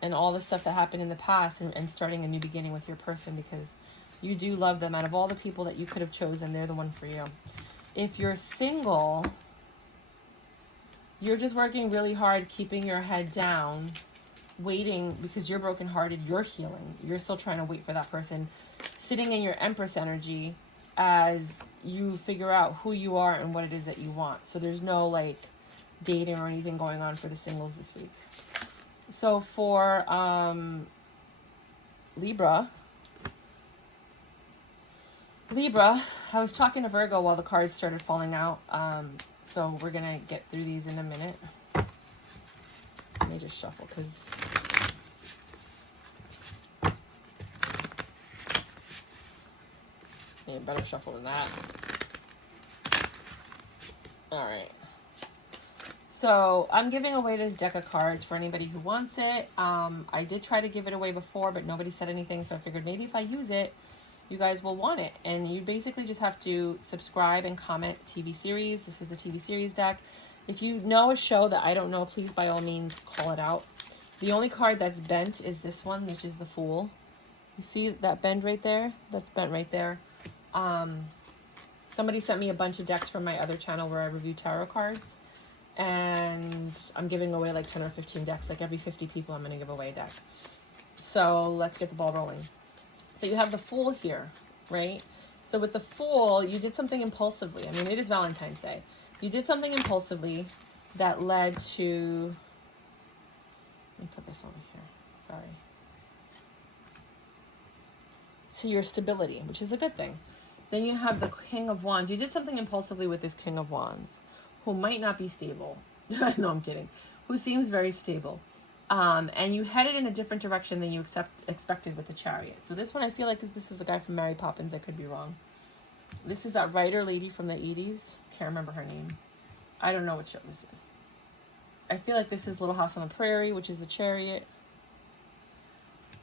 and all the stuff that happened in the past and starting a new beginning with your person because You do love them. Out of all the people that you could have chosen, they're the one for you. If you're single, you're just working really hard, keeping your head down, waiting because you're brokenhearted, you're healing. You're still trying to wait for that person, sitting in your Empress energy as you figure out who you are and what it is that you want. So there's no like dating or anything going on for the singles this week. So for Libra, I was talking to Virgo while the cards started falling out. So we're going to get through these in a minute. Let me just shuffle because yeah, better shuffle than that. All right. So I'm giving away this deck of cards for anybody who wants it. I did try to give it away before, but nobody said anything. So I figured maybe if I use it, you guys will want it. And you basically just have to subscribe and comment TV series. This is the TV series deck. If you know a show that I don't know, please by all means call it out. The only card that's bent is this one, which is the Fool. You see that bend right there? That's bent right there. Somebody sent me a bunch of decks from my other channel where I review tarot cards. And I'm giving away like 10 or 15 decks. Like every 50 people I'm going to give away a deck. So let's get the ball rolling. So you have the Fool here, right? So with the Fool, you did something impulsively. I mean, it is Valentine's Day. You did something impulsively that led to... Let me put this over here. Sorry. To your stability, which is a good thing. Then you have the King of Wands. You did something impulsively with this King of Wands, who might not be stable. No, I'm kidding. Who seems very stable. And you headed in a different direction than you expected with the Chariot. So this one, I feel like this is the guy from Mary Poppins. I could be wrong. This is that writer lady from the 80s. Can't remember her name. I don't know what show this is. I feel like this is Little House on the Prairie, which is the Chariot.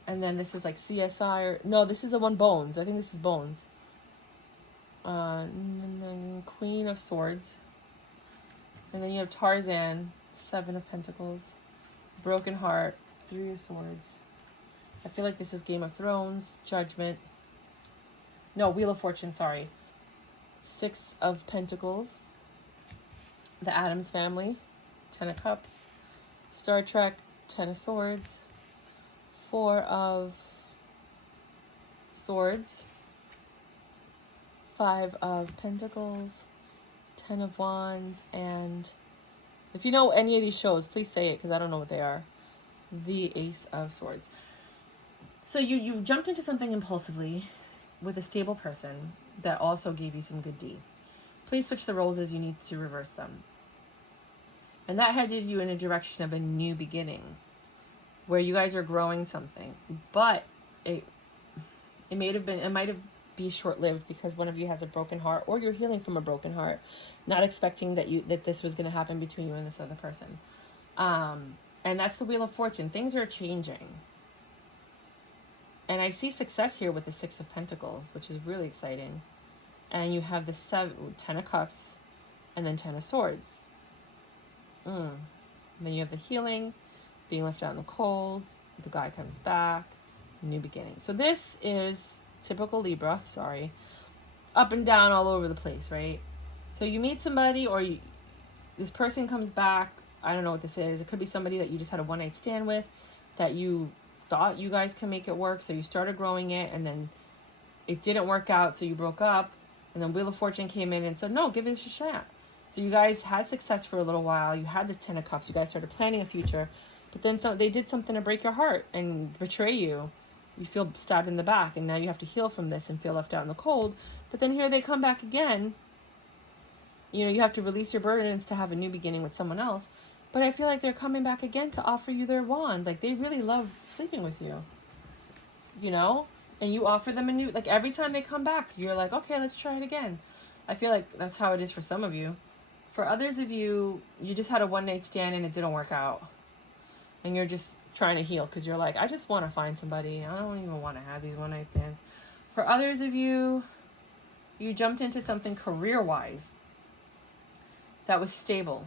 And then this is like CSI. Or, no, this is the one Bones. I think this is Bones. And then Queen of Swords. And then you have Tarzan, 7 of Pentacles. Broken Heart, 3 of Swords. I feel like this is Game of Thrones, Judgment. No, Wheel of Fortune, sorry. 6 of Pentacles. The Addams Family, 10 of Cups. Star Trek, 10 of Swords. 4 of Swords. 5 of Pentacles. 10 of Wands, and if you know any of these shows, please say it because I don't know what they are. The Ace of Swords. So you jumped into something impulsively with a stable person that also gave you some good D. Please switch the roles as you need to reverse them. And that headed you in a direction of a new beginning where you guys are growing something, but it might have be short-lived because one of you has a broken heart or you're healing from a broken heart, not expecting that this was going to happen between you and this other person. And that's the Wheel of Fortune. Things are changing. And I see success here with the 6 of Pentacles, which is really exciting. And you have the 10 of Cups and then 10 of Swords. And then you have the healing, being left out in the cold, the guy comes back, new beginning. So this is typical Libra, sorry, up and down all over the place, right? So you meet somebody or this person comes back. I don't know what this is. It could be somebody that you just had a one-night stand with that you thought you guys can make it work. So you started growing it and then it didn't work out. So you broke up and then Wheel of Fortune came in and said, no, give it a shot. So you guys had success for a little while. You had the 10 of Cups. You guys started planning a future. But then they did something to break your heart and betray you. You feel stabbed in the back, and now you have to heal from this and feel left out in the cold. But then here they come back again. You know, you have to release your burdens to have a new beginning with someone else. But I feel like they're coming back again to offer you their wand. Like, they really love sleeping with you. You know? And you offer them a new... Like, every time they come back, you're like, okay, let's try it again. I feel like that's how it is for some of you. For others of you, you just had a one-night stand and it didn't work out. And you're just trying to heal because you're like, I just want to find somebody. I don't even want to have these one-night stands. For others of you, you jumped into something career-wise that was stable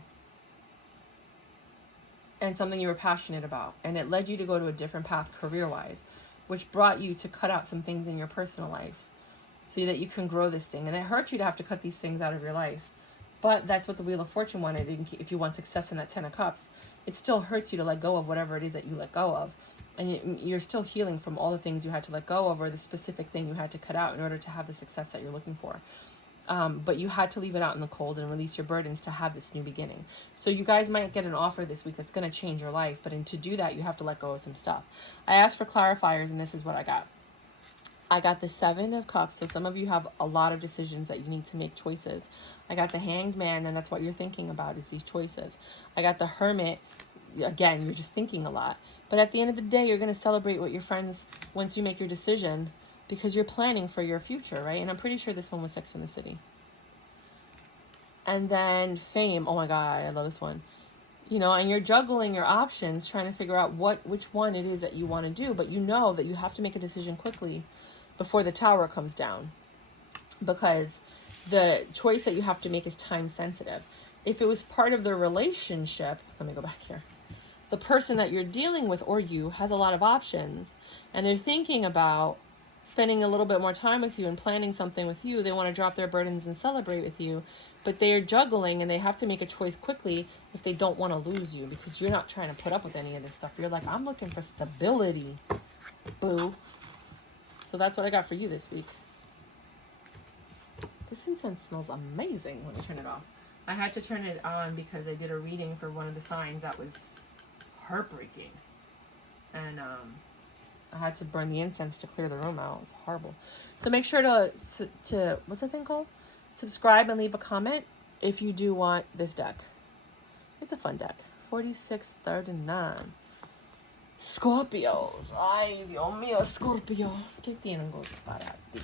and something you were passionate about, and it led you to go to a different path career-wise. which brought you to cut out some things in your personal life so that you can grow this thing. And it hurts you to have to cut these things out of your life. But that's what the Wheel of Fortune wanted. If you want success in that 10 of Cups, it still hurts you to let go of whatever it is that you let go of. And you're still healing from all the things you had to let go of, or the specific thing you had to cut out in order to have the success that you're looking for. But you had to leave it out in the cold and release your burdens to have this new beginning. So you guys might get an offer this week that's going to change your life. But to do that, you have to let go of some stuff. I asked for clarifiers, and this is what I got. I got the 7 of Cups. So some of you have a lot of decisions that you need to make choices. I got the Hanged Man, and that's what you're thinking about, is these choices. I got the Hermit. Again, you're just thinking a lot. But at the end of the day, you're going to celebrate with your friends once you make your decision, because you're planning for your future, right? And I'm pretty sure this one was Sex in the City. And then Fame. Oh my God, I love this one. You know, and you're juggling your options, trying to figure out which one it is that you want to do. But you know that you have to make a decision quickly before the tower comes down, because the choice that you have to make is time sensitive. If it was part of the relationship, let me go back here. The person that you're dealing with, or you, has a lot of options, and they're thinking about spending a little bit more time with you and planning something with you. They want to drop their burdens and celebrate with you, but they are juggling, and they have to make a choice quickly if they don't want to lose you, because you're not trying to put up with any of this stuff. You're like, I'm looking for stability, boo. So that's what I got for you this week. This incense smells amazing when I turn it off. I had to turn it on because I did a reading for one of the signs that was heartbreaking. And I had to burn the incense to clear the room out. It's horrible. So make sure to what's that thing called? Subscribe and leave a comment if you do want this deck. It's a fun deck. 4639. Scorpios. Ay, Dios mío, Scorpio. ¿Qué tienen para ti?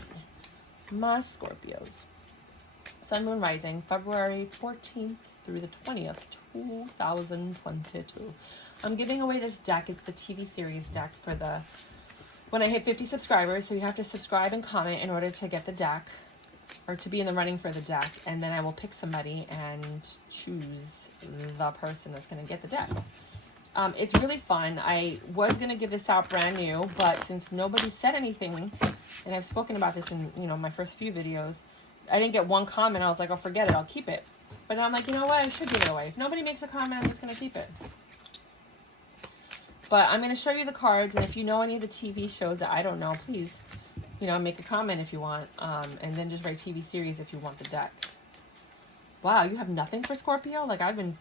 Más Scorpios. Sun, Moon, Rising, February 14th through the 20th, 2022. I'm giving away this deck. It's the TV series deck for when I hit 50 subscribers. So you have to subscribe and comment in order to get the deck, or to be in the running for the deck. And then I will pick somebody and choose the person that's going to get the deck. It's really fun. I was going to give this out brand new, but since nobody said anything, and I've spoken about this in, my first few videos, I didn't get one comment. I was like, oh, forget it. I'll keep it. But I'm like, you know what? I should give it away. If nobody makes a comment, I'm just going to keep it. But I'm going to show you the cards, and if you know any of the TV shows that I don't know, please, make a comment if you want, and then just write TV series if you want the deck. Wow, you have nothing for Scorpio? Like, I've been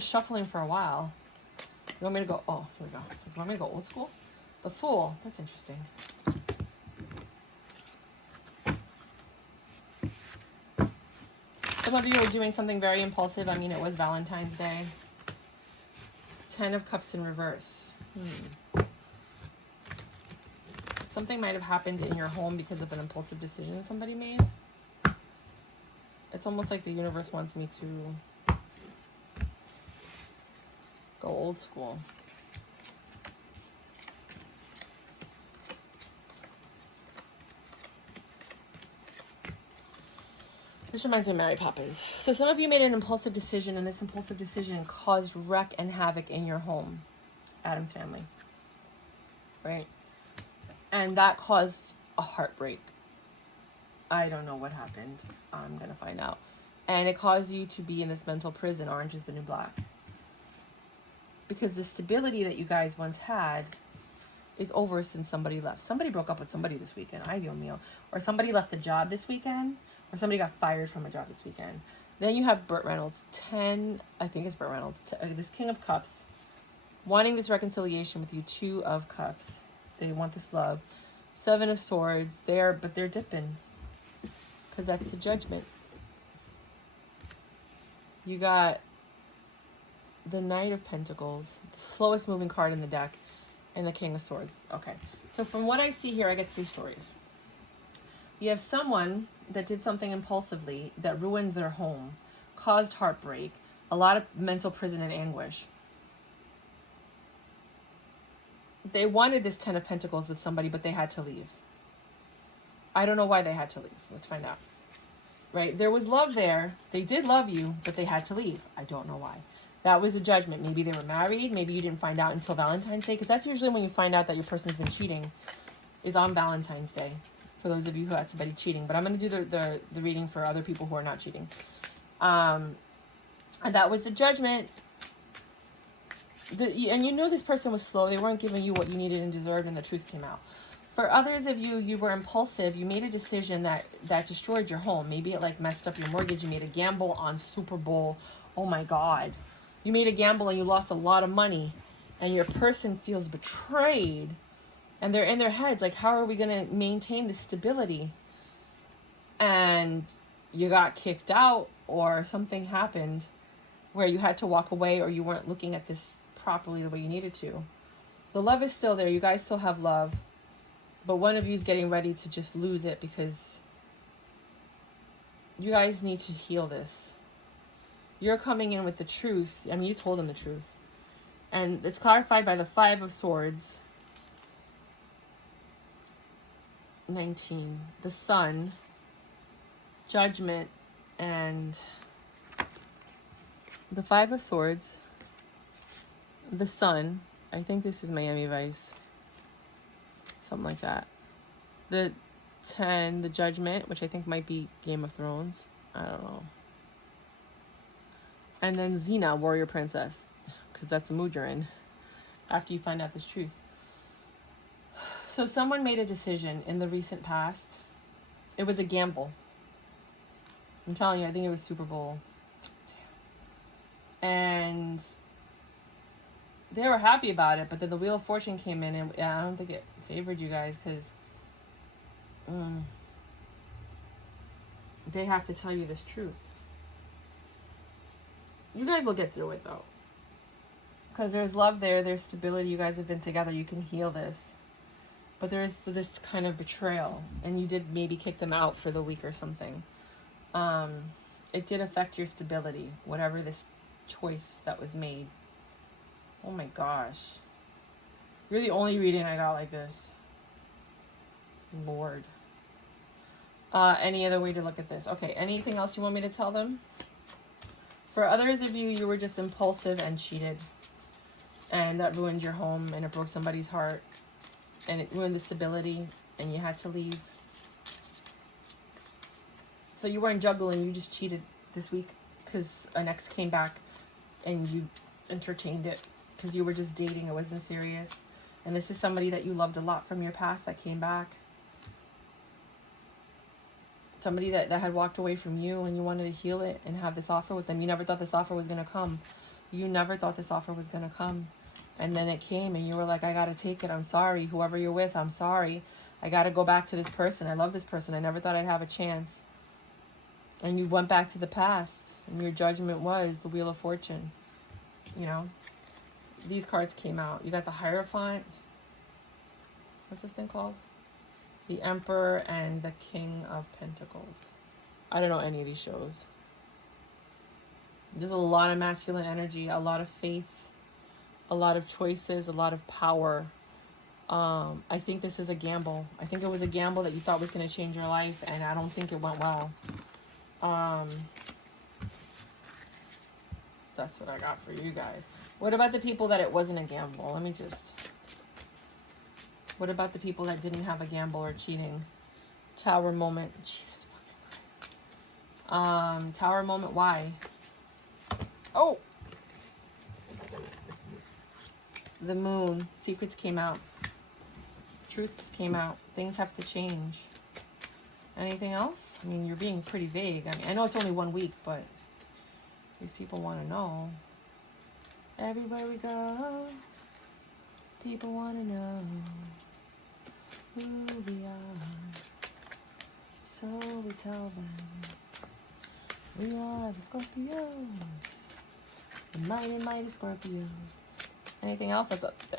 shuffling for a while. You want me to go? Oh, here we go. You want me to go old school? The Fool. That's interesting. Some of you are doing something very impulsive. I mean, it was Valentine's Day. 10 of Cups in reverse. Something might have happened in your home because of an impulsive decision somebody made. It's almost like the universe wants me to go old school. This reminds me of Mary Poppins. So some of you made an impulsive decision, and this impulsive decision caused wreck and havoc in your home. Adam's family. Right? And that caused a heartbreak. I don't know what happened. I'm going to find out. And it caused you to be in this mental prison. Orange is the new black. Because the stability that you guys once had is over since somebody left. Somebody broke up with somebody this weekend. Ay, Dios mío. Or somebody left a job this weekend. Or somebody got fired from a job this weekend. Then you have Burt Reynolds. I think it's Burt Reynolds. This King of Cups. Wanting this reconciliation with you. 2 of Cups. They want this love. 7 of Swords. But they're dipping. Because that's the Judgment. You got the Knight of Pentacles. The slowest moving card in the deck. And the King of Swords. Okay. So from what I see here, I get 3 stories. You have someone that did something impulsively that ruined their home, caused heartbreak, a lot of mental prison and anguish. They wanted this 10 of Pentacles with somebody, but they had to leave. I don't know why they had to leave. Let's find out. Right? There was love there. They did love you, but they had to leave. I don't know why. That was the Judgment. Maybe they were married. Maybe you didn't find out until Valentine's Day, because that's usually when you find out that your person's been cheating. is on Valentine's Day, for those of you who had somebody cheating. But I'm going to do the reading for other people who are not cheating. And that was the Judgment. And you know this person was slow. They weren't giving you what you needed and deserved, and the truth came out. For others of you, you were impulsive. You made a decision that destroyed your home. Maybe it like messed up your mortgage. You made a gamble on Super Bowl. Oh my God. You made a gamble and you lost a lot of money. And your person feels betrayed. And they're in their heads like, how are we going to maintain this stability? And you got kicked out, or something happened where you had to walk away, or you weren't looking at this properly the way you needed to. The love is still there. You guys still have love. But one of you is getting ready to just lose it, because you guys need to heal this. You're coming in with the truth. I mean, you told him the truth. And it's clarified by the 5 of Swords. 19. The Sun, Judgment, and the 5 of Swords. The Sun. I think this is Miami Vice. Something like that. The 10, the Judgment, which I think might be Game of Thrones. I don't know. And then Xena, Warrior Princess, because that's the mood you're in after you find out this truth. So someone made a decision in the recent past. It was a gamble. I'm telling you, I think it was Super Bowl. And they were happy about it, but then the Wheel of Fortune came in, and I don't think it favored you guys, because they have to tell you this truth. You guys will get through it, though, because there's love there, there's stability. You guys have been together. You can heal this. But there's this kind of betrayal, and you did maybe kick them out for the week or something. It did affect your stability, whatever this choice that was made. Oh my gosh. You're the only reading I got like this. Lord. Any other way to look at this? Okay, anything else you want me to tell them? For others of you, you were just impulsive and cheated. And that ruined your home, and it broke somebody's heart. And it ruined the stability, and you had to leave. So you weren't juggling, you just cheated this week because an ex came back and you entertained it because you were just dating. It wasn't serious. And this is somebody that you loved a lot from your past that came back. Somebody that had walked away from you, and you wanted to heal it and have this offer with them. You never thought this offer was going to come. You never thought this offer was going to come. And then it came, and you were like, I got to take it. I'm sorry. Whoever you're with, I'm sorry. I got to go back to this person. I love this person. I never thought I'd have a chance. And you went back to the past, and your judgment was the Wheel of Fortune. You know, these cards came out. You got the Hierophant. What's this thing called? The Emperor and the King of Pentacles. I don't know any of these shows. There's a lot of masculine energy, a lot of faith, a lot of choices, a lot of power. I think this is a gamble. I think it was a gamble that you thought was going to change your life, and I don't think it went well. That's what I got for you guys. What about the people that it wasn't a gamble? Let me just... What about the people that didn't have a gamble or cheating? Tower moment. Jesus fucking Christ. Tower moment, why? Oh! The Moon. Secrets came out. Truths came out. Things have to change. Anything else? I mean, you're being pretty vague. I mean, I know it's only 1 week, but these people want to know. Everywhere we go, people want to know who we are. So we tell them we are the Scorpios. The mighty, mighty Scorpios. Anything else?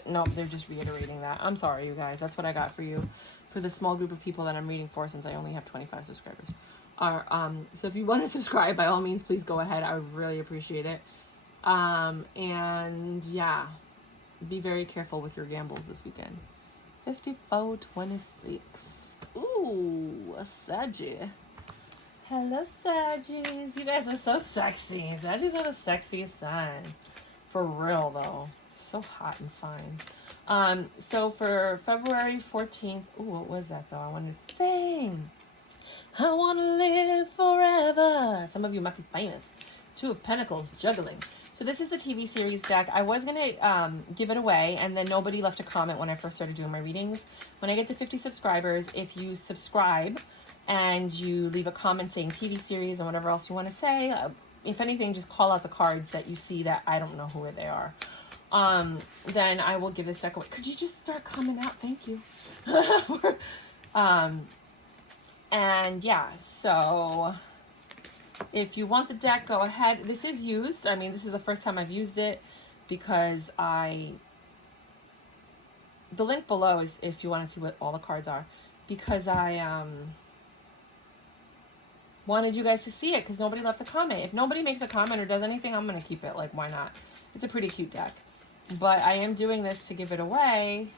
No, they're just reiterating that. I'm sorry, you guys. That's what I got for you. For the small group of people that I'm reading for, since I only have 25 subscribers. So if you want to subscribe, by all means, please go ahead. I would really appreciate it. And yeah, be very careful with your gambles this weekend. 5426. Ooh, a Saggy. Hello, Saggies. You guys are so sexy. Saggies are the sexiest sign. For real, though. So hot and fine. So for February 14th, ooh, what was that though? I wanted fame. I want to live forever. Some of you might be famous. Two of Pentacles, juggling. So this is the TV series deck. I was going to give it away, and then nobody left a comment when I first started doing my readings. When I get to 50 subscribers, if you subscribe and you leave a comment saying TV series and whatever else you want to say, if anything, just call out the cards that you see that I don't know who they are. Then I will give this deck away. Could you just start coming out? Thank you. And yeah, so if you want the deck, go ahead. This is used. I mean, this is the first time I've used it because the link below is if you want to see what all the cards are, because I wanted you guys to see it because nobody left a comment. If nobody makes a comment or does anything, I'm going to keep it. Like, why not? It's a pretty cute deck. But I am doing this to give it away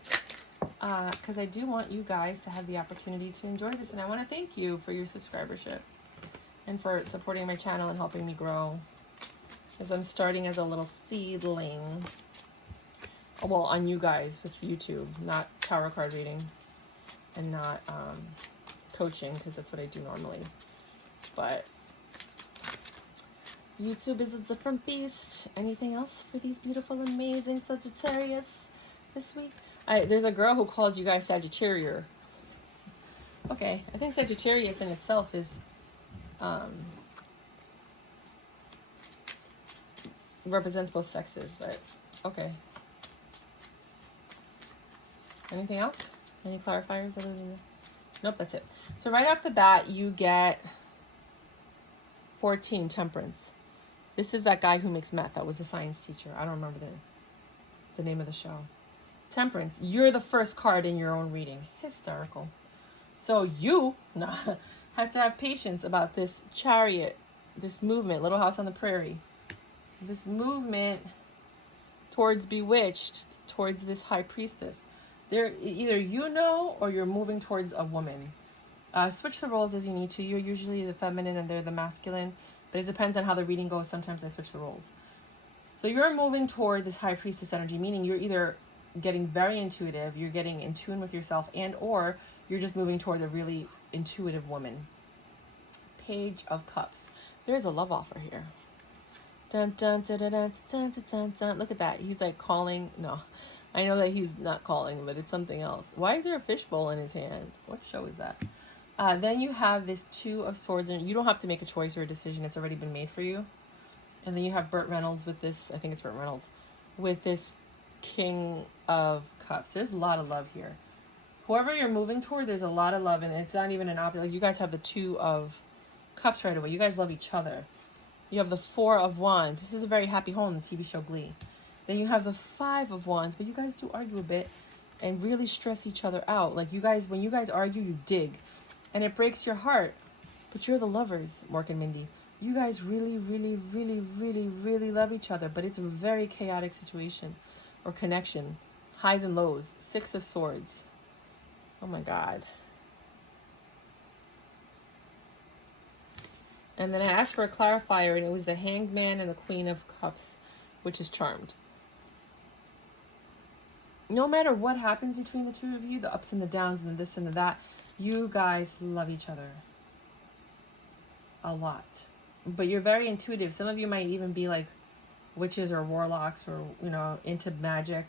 because I do want you guys to have the opportunity to enjoy this. And I want to thank you for your subscribership and for supporting my channel and helping me grow, as I'm starting as a little seedling. Well, on you guys with YouTube, not tarot card reading and not coaching, because that's what I do normally. But YouTube is a different beast. Anything else for these beautiful, amazing Sagittarius this week? There's a girl who calls you guys Sagittarius. Okay, I think Sagittarius in itself is represents both sexes, but okay. Anything else? Any clarifiers other than that? Nope, that's it. So right off the bat, you get 14, Temperance. This is that guy who makes meth. That was a science teacher. I don't remember the name of the show. Temperance, you're the first card in your own reading. Hysterical. So you have to have patience about this Chariot, this movement, Little House on the Prairie. This movement towards Bewitched, towards this High Priestess. They're either you know or you're moving towards a woman. Switch the roles as you need to. You're usually the feminine and they're the masculine, but it depends on how the reading goes. Sometimes I switch the roles. So you're moving toward this High Priestess energy, meaning you're either getting very intuitive, you're getting in tune with yourself, and or you're just moving toward a really intuitive woman. Page of Cups. There's a love offer here. Dun, dun, dun, dun, dun, dun, dun, dun, dun. Look at that. He's like calling. No, I know that he's not calling, but it's something else. Why is there a fishbowl in his hand? What show is that? Then you have this Two of Swords, and you don't have to make a choice or a decision. It's already been made for you. And then you have Burt Reynolds with this, I think it's Burt Reynolds, with this King of Cups. There's a lot of love here. Whoever you're moving toward, there's a lot of love, and it's not even an opposite. Like, you guys have the Two of Cups right away. You guys love each other. You have the Four of Wands. This is a very happy home, the TV show Glee. Then you have the Five of Wands, but you guys do argue a bit and really stress each other out. Like, you guys, when you guys argue, you dig. And it breaks your heart. But you're the lovers, Mark and Mindy. You guys really, really, really, really, really love each other. But it's a very chaotic situation or connection. Highs and lows. Six of Swords. Oh my God. And then I asked for a clarifier, and it was the Hanged Man and the Queen of Cups, which is Charmed. No matter what happens between the two of you, the ups and the downs and the this and the that, you guys love each other a lot. But you're very intuitive. Some of you might even be like witches or warlocks or, you know, into magic,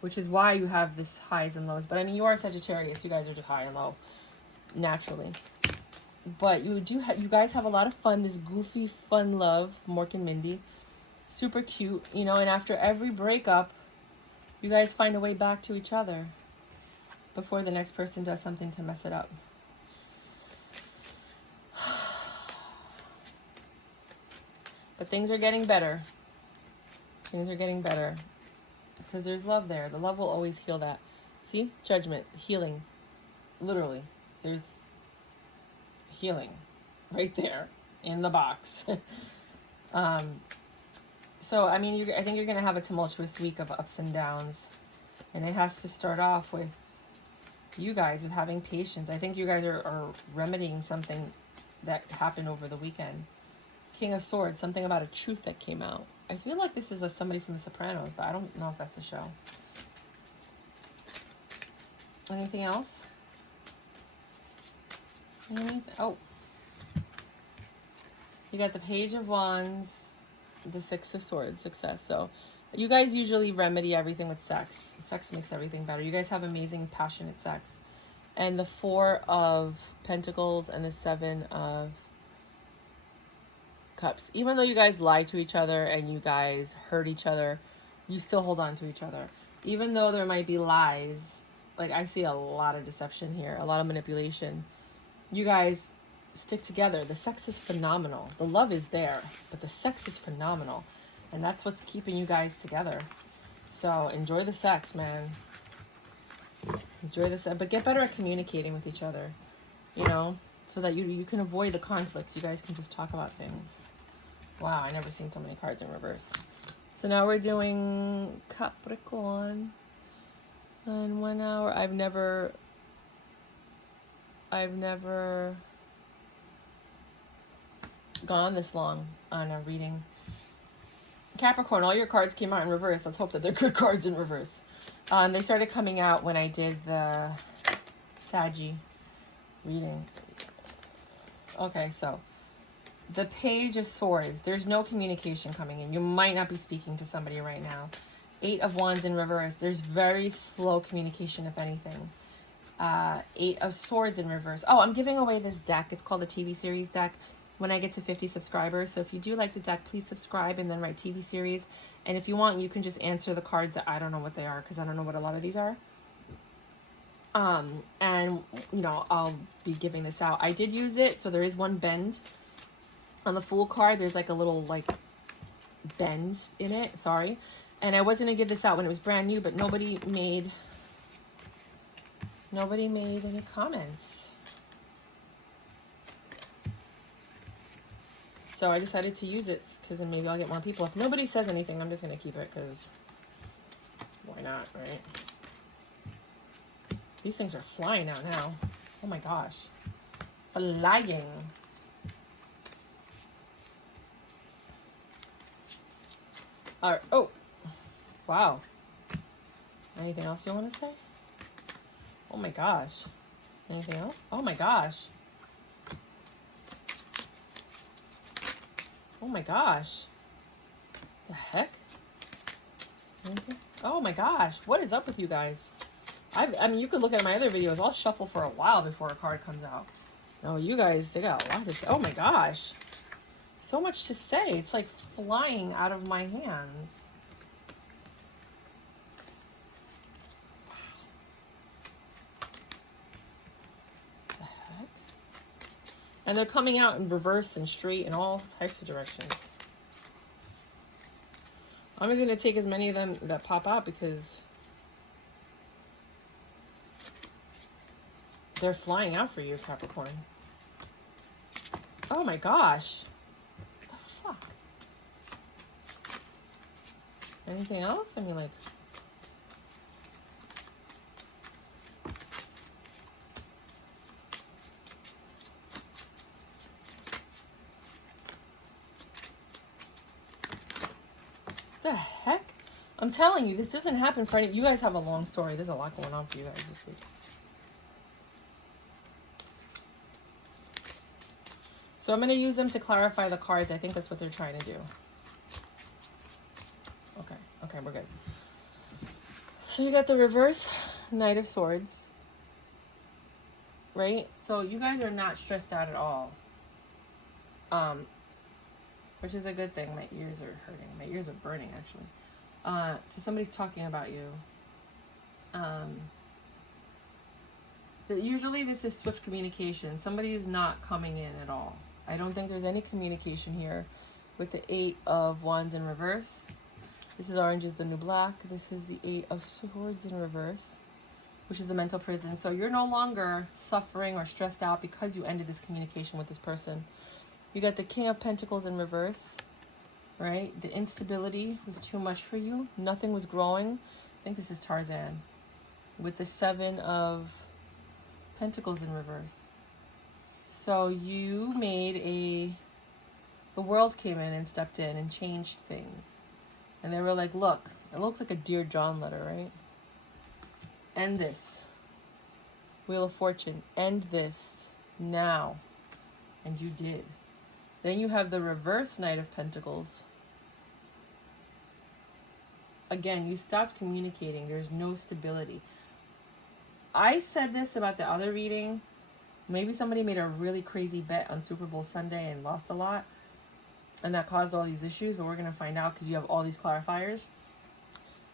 which is why you have this highs and lows. But I mean, you are Sagittarius. You guys are just high and low naturally. But you guys have a lot of fun. This goofy, fun love, Mork and Mindy. Super cute, you know, and after every breakup, you guys find a way back to each other before the next person does something to mess it up. But things are getting better. Things are getting better. Because there's love there. The love will always heal that. See? Judgment. Healing. Literally. There's healing right there in the box. So, I mean, I think you're going to have a tumultuous week of ups and downs. And it has to start off with you guys with having patience. I think you guys are remedying something that happened over the weekend. King of Swords, something about a truth that came out. I feel like this is somebody from The Sopranos, but I don't know if that's the show. Anything else? Oh. You got the Page of Wands, the Six of Swords, success. So you guys usually remedy everything with sex. Sex makes everything better. You guys have amazing, passionate sex. And the Four of Pentacles and the Seven of Cups. Even though you guys lie to each other and you guys hurt each other, you still hold on to each other. Even though there might be lies, like I see a lot of deception here, a lot of manipulation. You guys stick together. The sex is phenomenal. The love is there, but the sex is phenomenal. And that's what's keeping you guys together. So enjoy the sex, man. Enjoy the sex, but get better at communicating with each other, you know, so that you can avoid the conflicts. You guys can just talk about things. Wow, I never seen so many cards in reverse. So now we're doing Capricorn. In 1 hour, I've never gone this long on a reading. Capricorn, all your cards came out in reverse. Let's hope that they're good cards in reverse. They started coming out when I did the Saggy reading. Okay, so the Page of Swords. There's no communication coming in. You might not be speaking to somebody right now. Eight of Wands in reverse. There's very slow communication, if anything. Eight of Swords in reverse. Oh, I'm giving away this deck. It's called the TV series deck when I get to 50 subscribers. So if you do like the deck, please subscribe and then write TV series. And if you want, you can just answer the cards that I don't know what they are, because I don't know what a lot of these are. And, you know, I'll be giving this out. I did use it, so there is one bend. On the Fool card, there's like a little, like, bend in it. Sorry. And I was going to give this out when it was brand new, but nobody made any comments. So I decided to use it, because then maybe I'll get more people. If nobody says anything, I'm just going to keep it, because why not, right? These things are flying out now. Oh my gosh. Flying. All right. Oh. Wow. Anything else you want to say? Oh my gosh. Anything else? Oh my gosh. Oh my gosh. The heck? Anything? Oh my gosh. What is up with you guys? I mean, you could look at my other videos. I'll shuffle for a while before a card comes out. No, you guys, they got a lot to say. Oh my gosh. So much to say. It's like flying out of my hands. The heck? And they're coming out in reverse and straight in all types of directions. I'm going to take as many of them that pop out because they're flying out for you, Capricorn. Oh my gosh. What the fuck? Anything else? I mean, like... the heck? I'm telling you, this doesn't happen for any... You guys have a long story. There's a lot going on for you guys this week. So I'm going to use them to clarify the cards. I think that's what they're trying to do. Okay, we're good. So you got the reverse Knight of Swords, right? So you guys are not stressed out at all, which is a good thing. My ears are hurting. My ears are burning, actually. So somebody's talking about you. Usually this is swift communication. Somebody is not coming in at all. I don't think there's any communication here with the Eight of Wands in reverse. This is Orange is the New Black. This is the Eight of Swords in reverse, which is the mental prison. So you're no longer suffering or stressed out because you ended this communication with this person. You got the King of Pentacles in reverse, right? The instability was too much for you. Nothing was growing. I think this is Tarzan. With the Seven of Pentacles in reverse. So you made a The world came in and stepped in and changed things. And they were like, look, it looks like a Dear John letter, right? End this. Wheel of Fortune, end this now. And you did. Then you have the reverse Knight of Pentacles. Again, you stopped communicating. There's no stability. I said this about the other reading. Maybe somebody made a really crazy bet on Super Bowl Sunday and lost a lot. And that caused all these issues. But we're going to find out because you have all these clarifiers.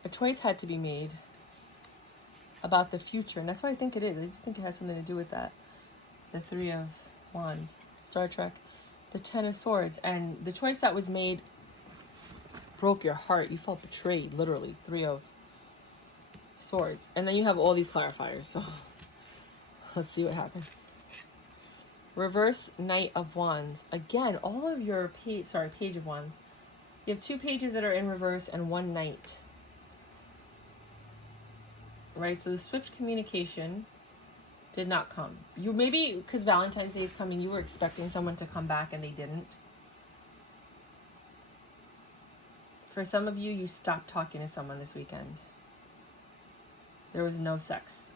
A choice had to be made about the future. And that's why I think it is. I just think it has something to do with that. The Three of Wands. Star Trek. The Ten of Swords. And the choice that was made broke your heart. You felt betrayed, literally. Three of Swords. And then you have all these clarifiers. So let's see what happens. Reverse Knight of Wands. Again, all of your Page of Wands. You have 2 pages that are in reverse and 1 Knight. Right? So the swift communication did not come. You maybe, because Valentine's Day is coming, you were expecting someone to come back and they didn't. For some of you, you stopped talking to someone this weekend. There was no sex.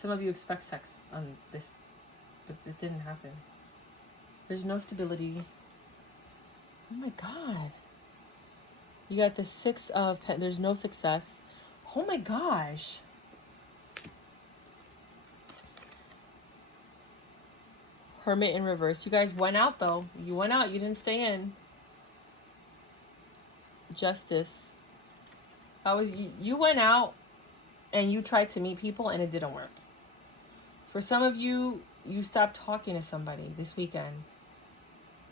Some of you expect sex on this, but it didn't happen. There's no stability. Oh my God. You got the Six of Pentacles. There's no success. Oh my gosh. Hermit in reverse. You guys went out though. You went out. You didn't stay in. Justice. You went out and you tried to meet people and it didn't work. For some of you, you stopped talking to somebody this weekend.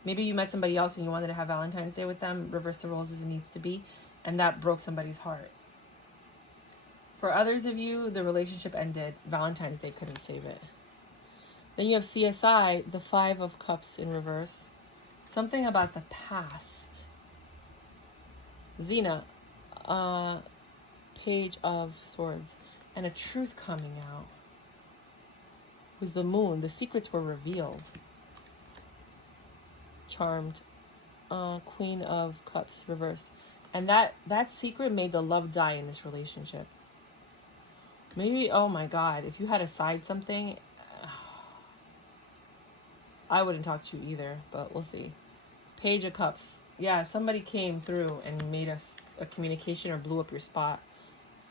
Maybe you met somebody else and you wanted to have Valentine's Day with them. Reverse the roles as it needs to be. And that broke somebody's heart. For others of you, the relationship ended. Valentine's Day couldn't save it. Then you have CSI, the Five of Cups in reverse. Something about the past. Xena, Page of Swords. And a truth coming out. Was the Moon. The secrets were revealed. Charmed. Queen of Cups, reverse. And that secret made the love die in this relationship. Maybe, oh my God, if you had to side something, I wouldn't talk to you either, but we'll see. Page of Cups. Yeah, somebody came through and made us a communication or blew up your spot.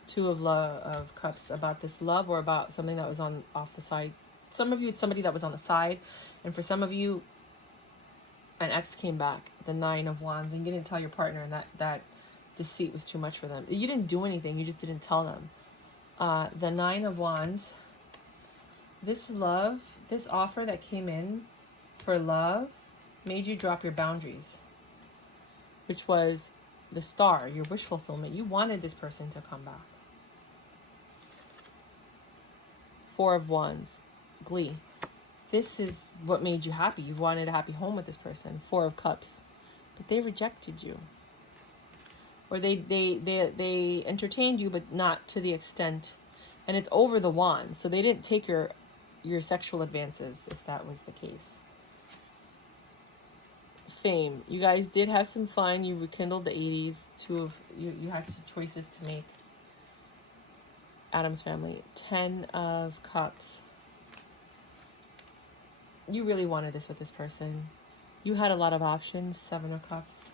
Two of Cups about this love or about something that was off the side. Some of you, it's somebody that was on the side. And for some of you, an ex came back. The Nine of Wands. And you didn't tell your partner and that deceit was too much for them. You didn't do anything. You just didn't tell them. The Nine of Wands. This love, this offer that came in for love made you drop your boundaries. Which was the Star, your wish fulfillment. You wanted this person to come back. Four of Wands. Glee. This is what made you happy. You wanted a happy home with this person. Four of Cups. But they rejected you. Or they entertained you, but not to the extent. And it's over the Wands. So they didn't take your sexual advances, if that was the case. Fame. You guys did have some fun. You rekindled the 80s. You had choices to make. Addams Family. 10 of Cups. You really wanted this with this person. You had a lot of options. 7 of Cups.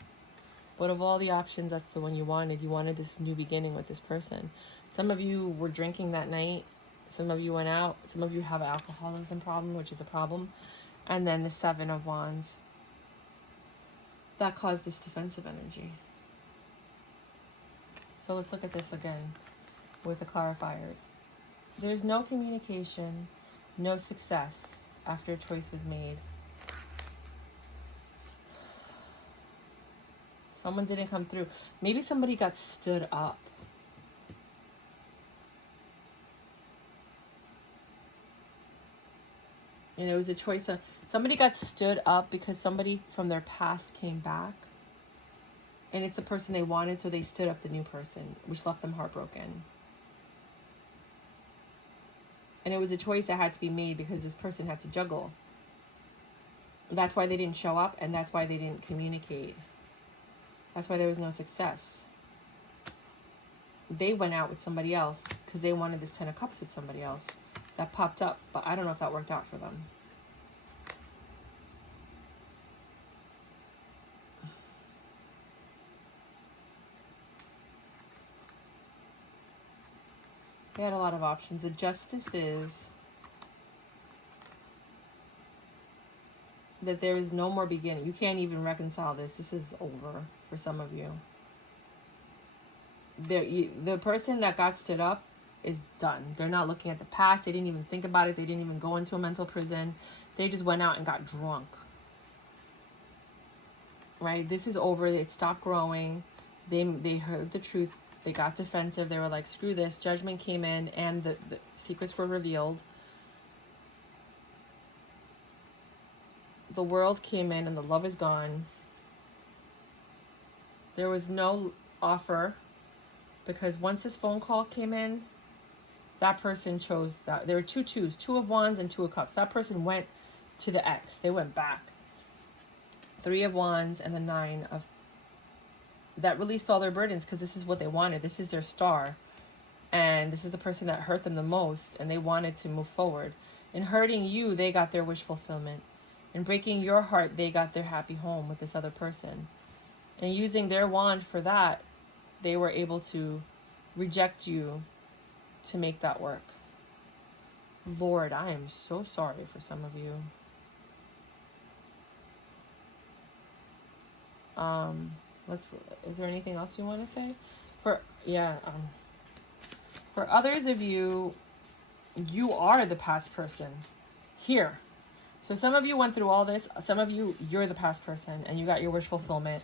But of all the options, that's the one you wanted. You wanted this new beginning with this person. Some of you were drinking that night. Some of you went out. Some of you have an alcoholism problem, which is a problem. And then the 7 of Wands. That caused this defensive energy. So let's look at this again with the clarifiers. There's no communication, no success after a choice was made. Someone didn't come through. Maybe somebody got stood up. And it was a choice of somebody got stood up because somebody from their past came back. And it's the person they wanted, so they stood up the new person, which left them heartbroken. And it was a choice that had to be made because this person had to juggle. That's why they didn't show up, and that's why they didn't communicate. That's why there was no success. They went out with somebody else because they wanted this Ten of Cups with somebody else. That popped up, but I don't know if that worked out for them. They had a lot of options. The Justice is that there is no more beginning. You can't even reconcile this. This is over for some of you. The person that got stood up is done. They're not looking at the past. They didn't even think about it. They didn't even go into a mental prison. They just went out and got drunk. Right? This is over. It stopped growing. They heard the truth. They got defensive. They were like, screw this. Judgment came in and the secrets were revealed. The world came in and the love is gone. There was no offer because once this phone call came in, that person chose that. There were two twos, 2 of Wands and 2 of Cups. That person went to the ex. They went back. 3 of Wands and the 9 of... That released all their burdens because this is what they wanted. This is their star. And this is the person that hurt them the most and they wanted to move forward. In hurting you, they got their wish fulfillment. In breaking your heart, they got their happy home with this other person. And using their wand for that, they were able to reject you to make that work. Lord, I am so sorry for some of you. Is there anything else you want to say? For others of you, you are the past person here. So some of you went through all this. Some of you, you're the past person and you got your wish fulfillment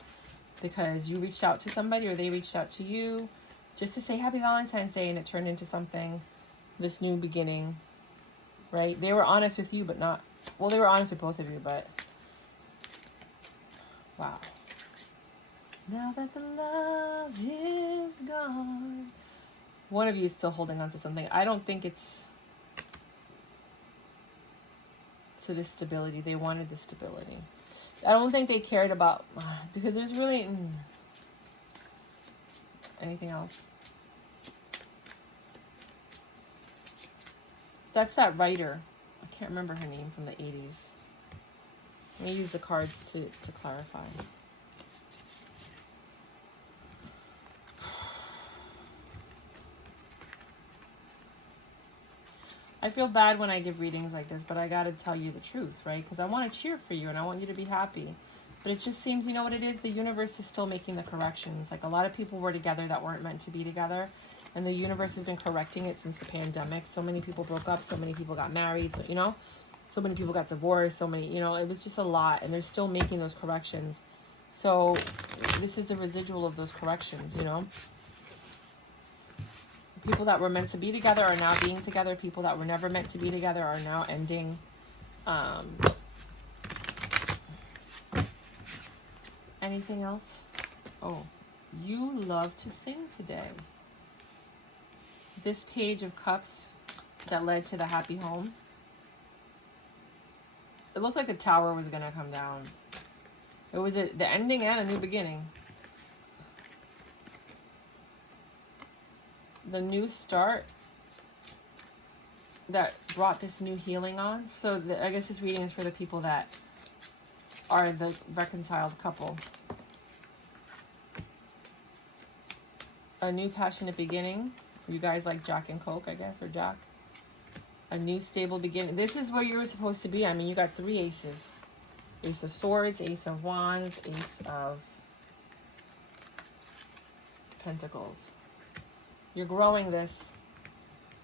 because you reached out to somebody or they reached out to you just to say Happy Valentine's Day and it turned into something, this new beginning, right? They were honest with you, but not, well, they were honest with both of you, but wow. Now that the love is gone. One of you is still holding on to something. I don't think it's to this stability. They wanted the stability. I don't think they cared about, because there's really anything else. That's that writer. I can't remember her name from the 80s. Let me use the cards to clarify. I feel bad when I give readings like this, but I got to tell you the truth, right? Because I want to cheer for you and I want you to be happy. But it just seems, you know what it is? The universe is still making the corrections. Like a lot of people were together that weren't meant to be together. And the universe has been correcting it since the pandemic. So many people broke up. So many people got married. So, you know, so many people got divorced. So many, you know, it was just a lot. And they're still making those corrections. So this is the residual of those corrections, you know. People that were meant to be together are now being together. People that were never meant to be together are now ending. Anything else? Oh, you love to sing today. This Page of Cups that led to the happy home. It looked like the tower was going to come down. It was the ending and a new beginning. The new start that brought this new healing on. So I guess this reading is for the people that are the reconciled couple. A new passionate beginning. You guys like Jack and Coke, I guess, or Jack. A new stable beginning. This is where you were supposed to be. I mean, you got 3 aces. Ace of Swords, Ace of Wands, Ace of Pentacles. You're growing this,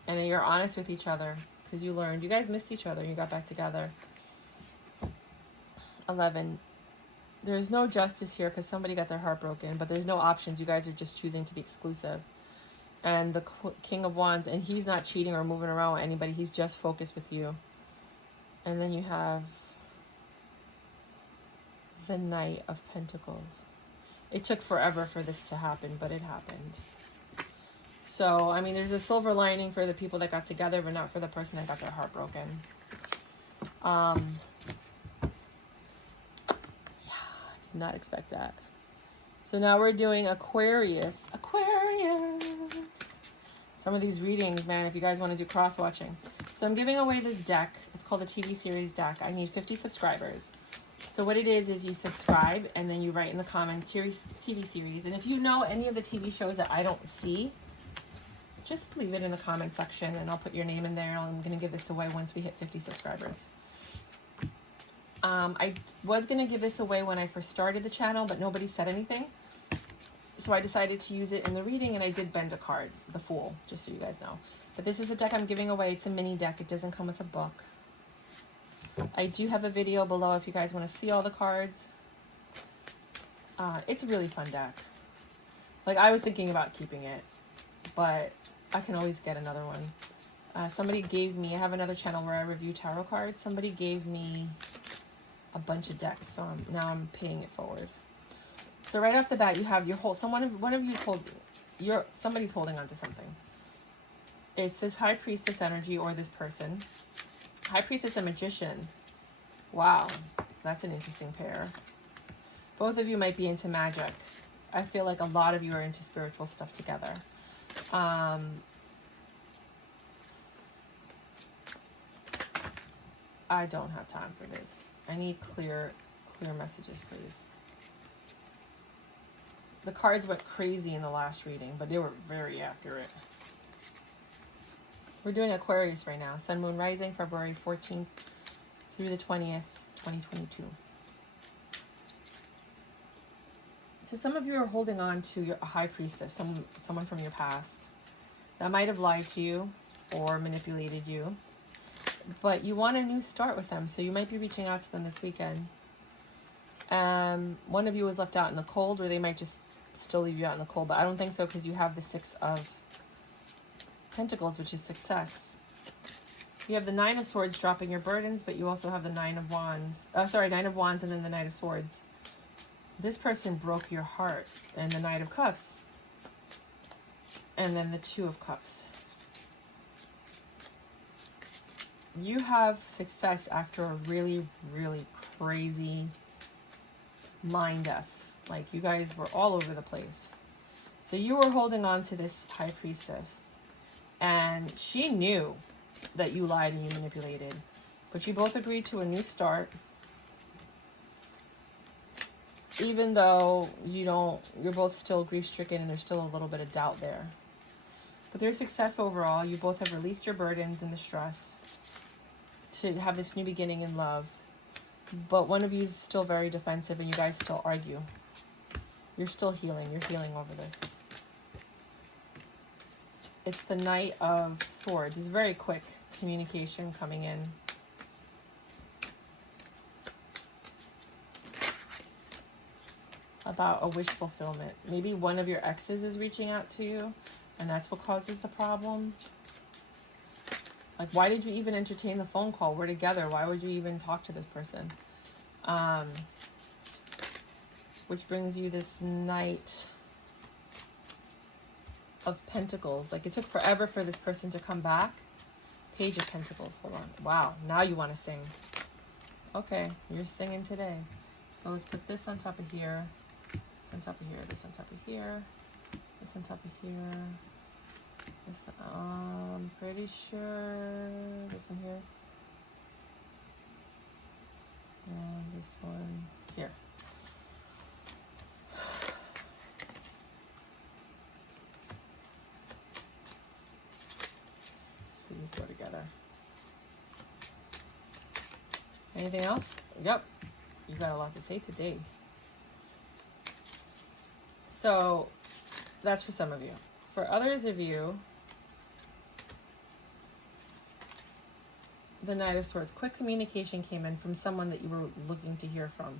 and you're honest with each other because you learned. You guys missed each other. You got back together. 11. There's no justice here because somebody got their heart broken, but there's no options. You guys are just choosing to be exclusive. And the King of Wands, and he's not cheating or moving around with anybody. He's just focused with you. And then you have the Knight of Pentacles. It took forever for this to happen, but it happened. So, I mean, there's a silver lining for the people that got together, but not for the person that got their heart broken. Did not expect that. So now we're doing Aquarius. Aquarius! Some of these readings, man, if you guys want to do cross-watching. So I'm giving away this deck. It's called a TV series deck. I need 50 subscribers. So what it is you subscribe and then you write in the comments TV series. And if you know any of the TV shows that I don't see, just leave it in the comment section and I'll put your name in there. I'm going to give this away once we hit 50 subscribers. I was going to give this away when I first started the channel, but nobody said anything. So I decided to use it in the reading, and I did bend a card, the Fool, just so you guys know. But this is a deck I'm giving away. It's a mini deck. It doesn't come with a book. I do have a video below if you guys want to see all the cards. It's a really fun deck. Like, I was thinking about keeping it, but I can always get another one. Somebody gave me, I have another channel where I review tarot cards. Somebody gave me a bunch of decks, so now I'm paying it forward. So right off the bat, you have your one of you's somebody's holding on to something. It's this High Priestess energy or this person. High Priestess and Magician. Wow, that's an interesting pair. Both of you might be into magic. I feel like a lot of you are into spiritual stuff together. I don't have time for this. I need clear messages, please. The cards went crazy in the last reading, but they were very accurate. We're doing Aquarius right now. Sun, Moon, Rising, February 14th through the 20th, 2022. So some of you are holding on to a High Priestess, someone from your past that might have lied to you or manipulated you. But you want a new start with them, so you might be reaching out to them this weekend. One of you was left out in the cold, or they might just still leave you out in the cold, but I don't think so because you have the Six of Pentacles, which is success. You have the Nine of Swords dropping your burdens, but you also have the Nine of Wands. Nine of Wands and then the Knight of Swords. This person broke your heart, and the Knight of Cups. And then the Two of Cups. You have success after a really, really crazy mind F. Like, you guys were all over the place. So you were holding on to this High Priestess. And she knew that you lied and you manipulated. But you both agreed to a new start. Even though you're both still grief-stricken and there's still a little bit of doubt there. But there's success overall. You both have released your burdens and the stress to have this new beginning in love. But one of you is still very defensive and you guys still argue. You're still healing. You're healing over this. It's the Knight of Swords. It's very quick communication coming in. About a wish fulfillment. Maybe one of your exes is reaching out to you and that's what causes the problem. Like, why did you even entertain the phone call? We're together. Why would you even talk to this person? Which brings you this Knight of Pentacles. Like, it took forever for this person to come back. Page of Pentacles. Hold on. Wow. Now you want to sing. Okay. You're singing today. So let's put this on top of here. This on top of here. This on top of here. This on top of here. This, I'm pretty sure this one here. And this one here. So these go together. Anything else? Yep. You got a lot to say today. So that's for some of you. For others of you, the Knight of Swords, quick communication came in from someone that you were looking to hear from.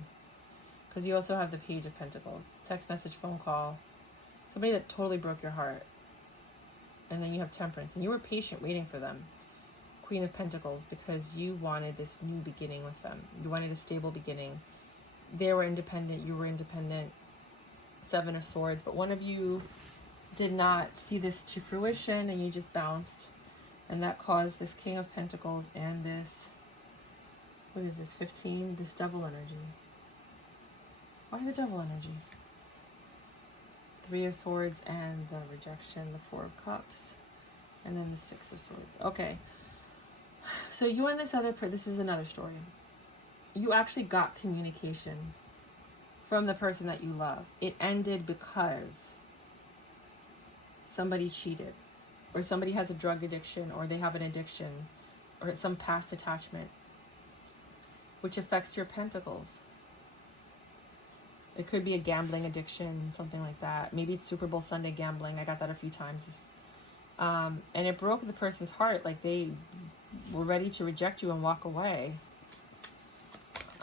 Because you also have the Page of Pentacles. Text message, phone call. Somebody that totally broke your heart. And then you have Temperance. And you were patient waiting for them. Queen of Pentacles, because you wanted this new beginning with them. You wanted a stable beginning. They were independent. You were independent. Seven of Swords. But one of you did not see this to fruition and you just bounced. And that caused this King of Pentacles and this, what is this, 15? This double energy. Why the Devil energy? Three of Swords and the rejection, the Four of Cups, and then the Six of Swords. Okay. So you and this other person, this is another story. You actually got communication from the person that you love. It ended because somebody cheated, or somebody has a drug addiction, or they have an addiction, or some past attachment, which affects your pentacles. It could be a gambling addiction, something like that. Maybe it's Super Bowl Sunday gambling. I got that a few times. And it broke the person's heart. Like, they were ready to reject you and walk away.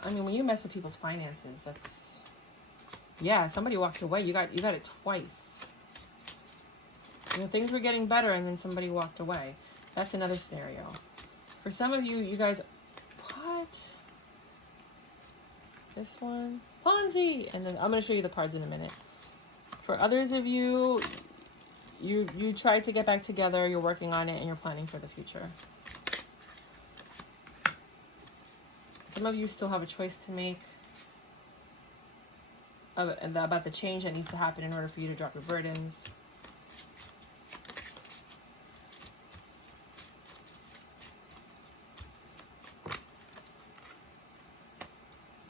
I mean, when you mess with people's finances, that's... Yeah, somebody walked away. You got it twice. You know, things were getting better and then somebody walked away. That's another scenario. For some of you, you guys... What? This one... Fonzie! And then I'm going to show you the cards in a minute. For others of you, you tried to get back together, you're working on it, and you're planning for the future. Some of you still have a choice to make about the change that needs to happen in order for you to drop your burdens.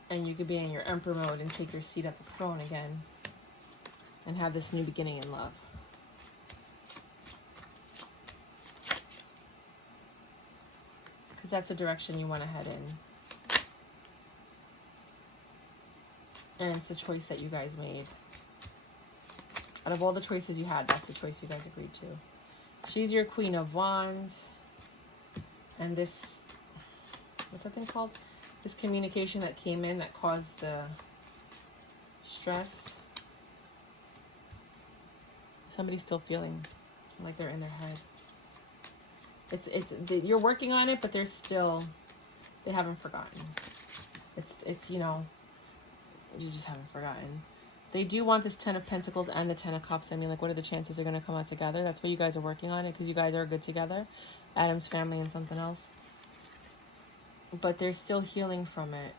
And you could be in your Emperor mode and take your seat at the throne again and have this new beginning in love. Because that's the direction you want to head in. And it's the choice that you guys made. Out of all the choices you had, that's the choice you guys agreed to. She's your Queen of Wands. And this, what's that thing called? This communication that came in that caused the stress. Somebody's still feeling like they're in their head. You're working on it, but they're still, they haven't forgotten. It's you know, you just haven't forgotten. They do want this Ten of Pentacles and the Ten of Cups. I mean, like, what are the chances they're going to come out together? That's why you guys are working on it, because you guys are good together. Adam's family and something else. But they're still healing from it.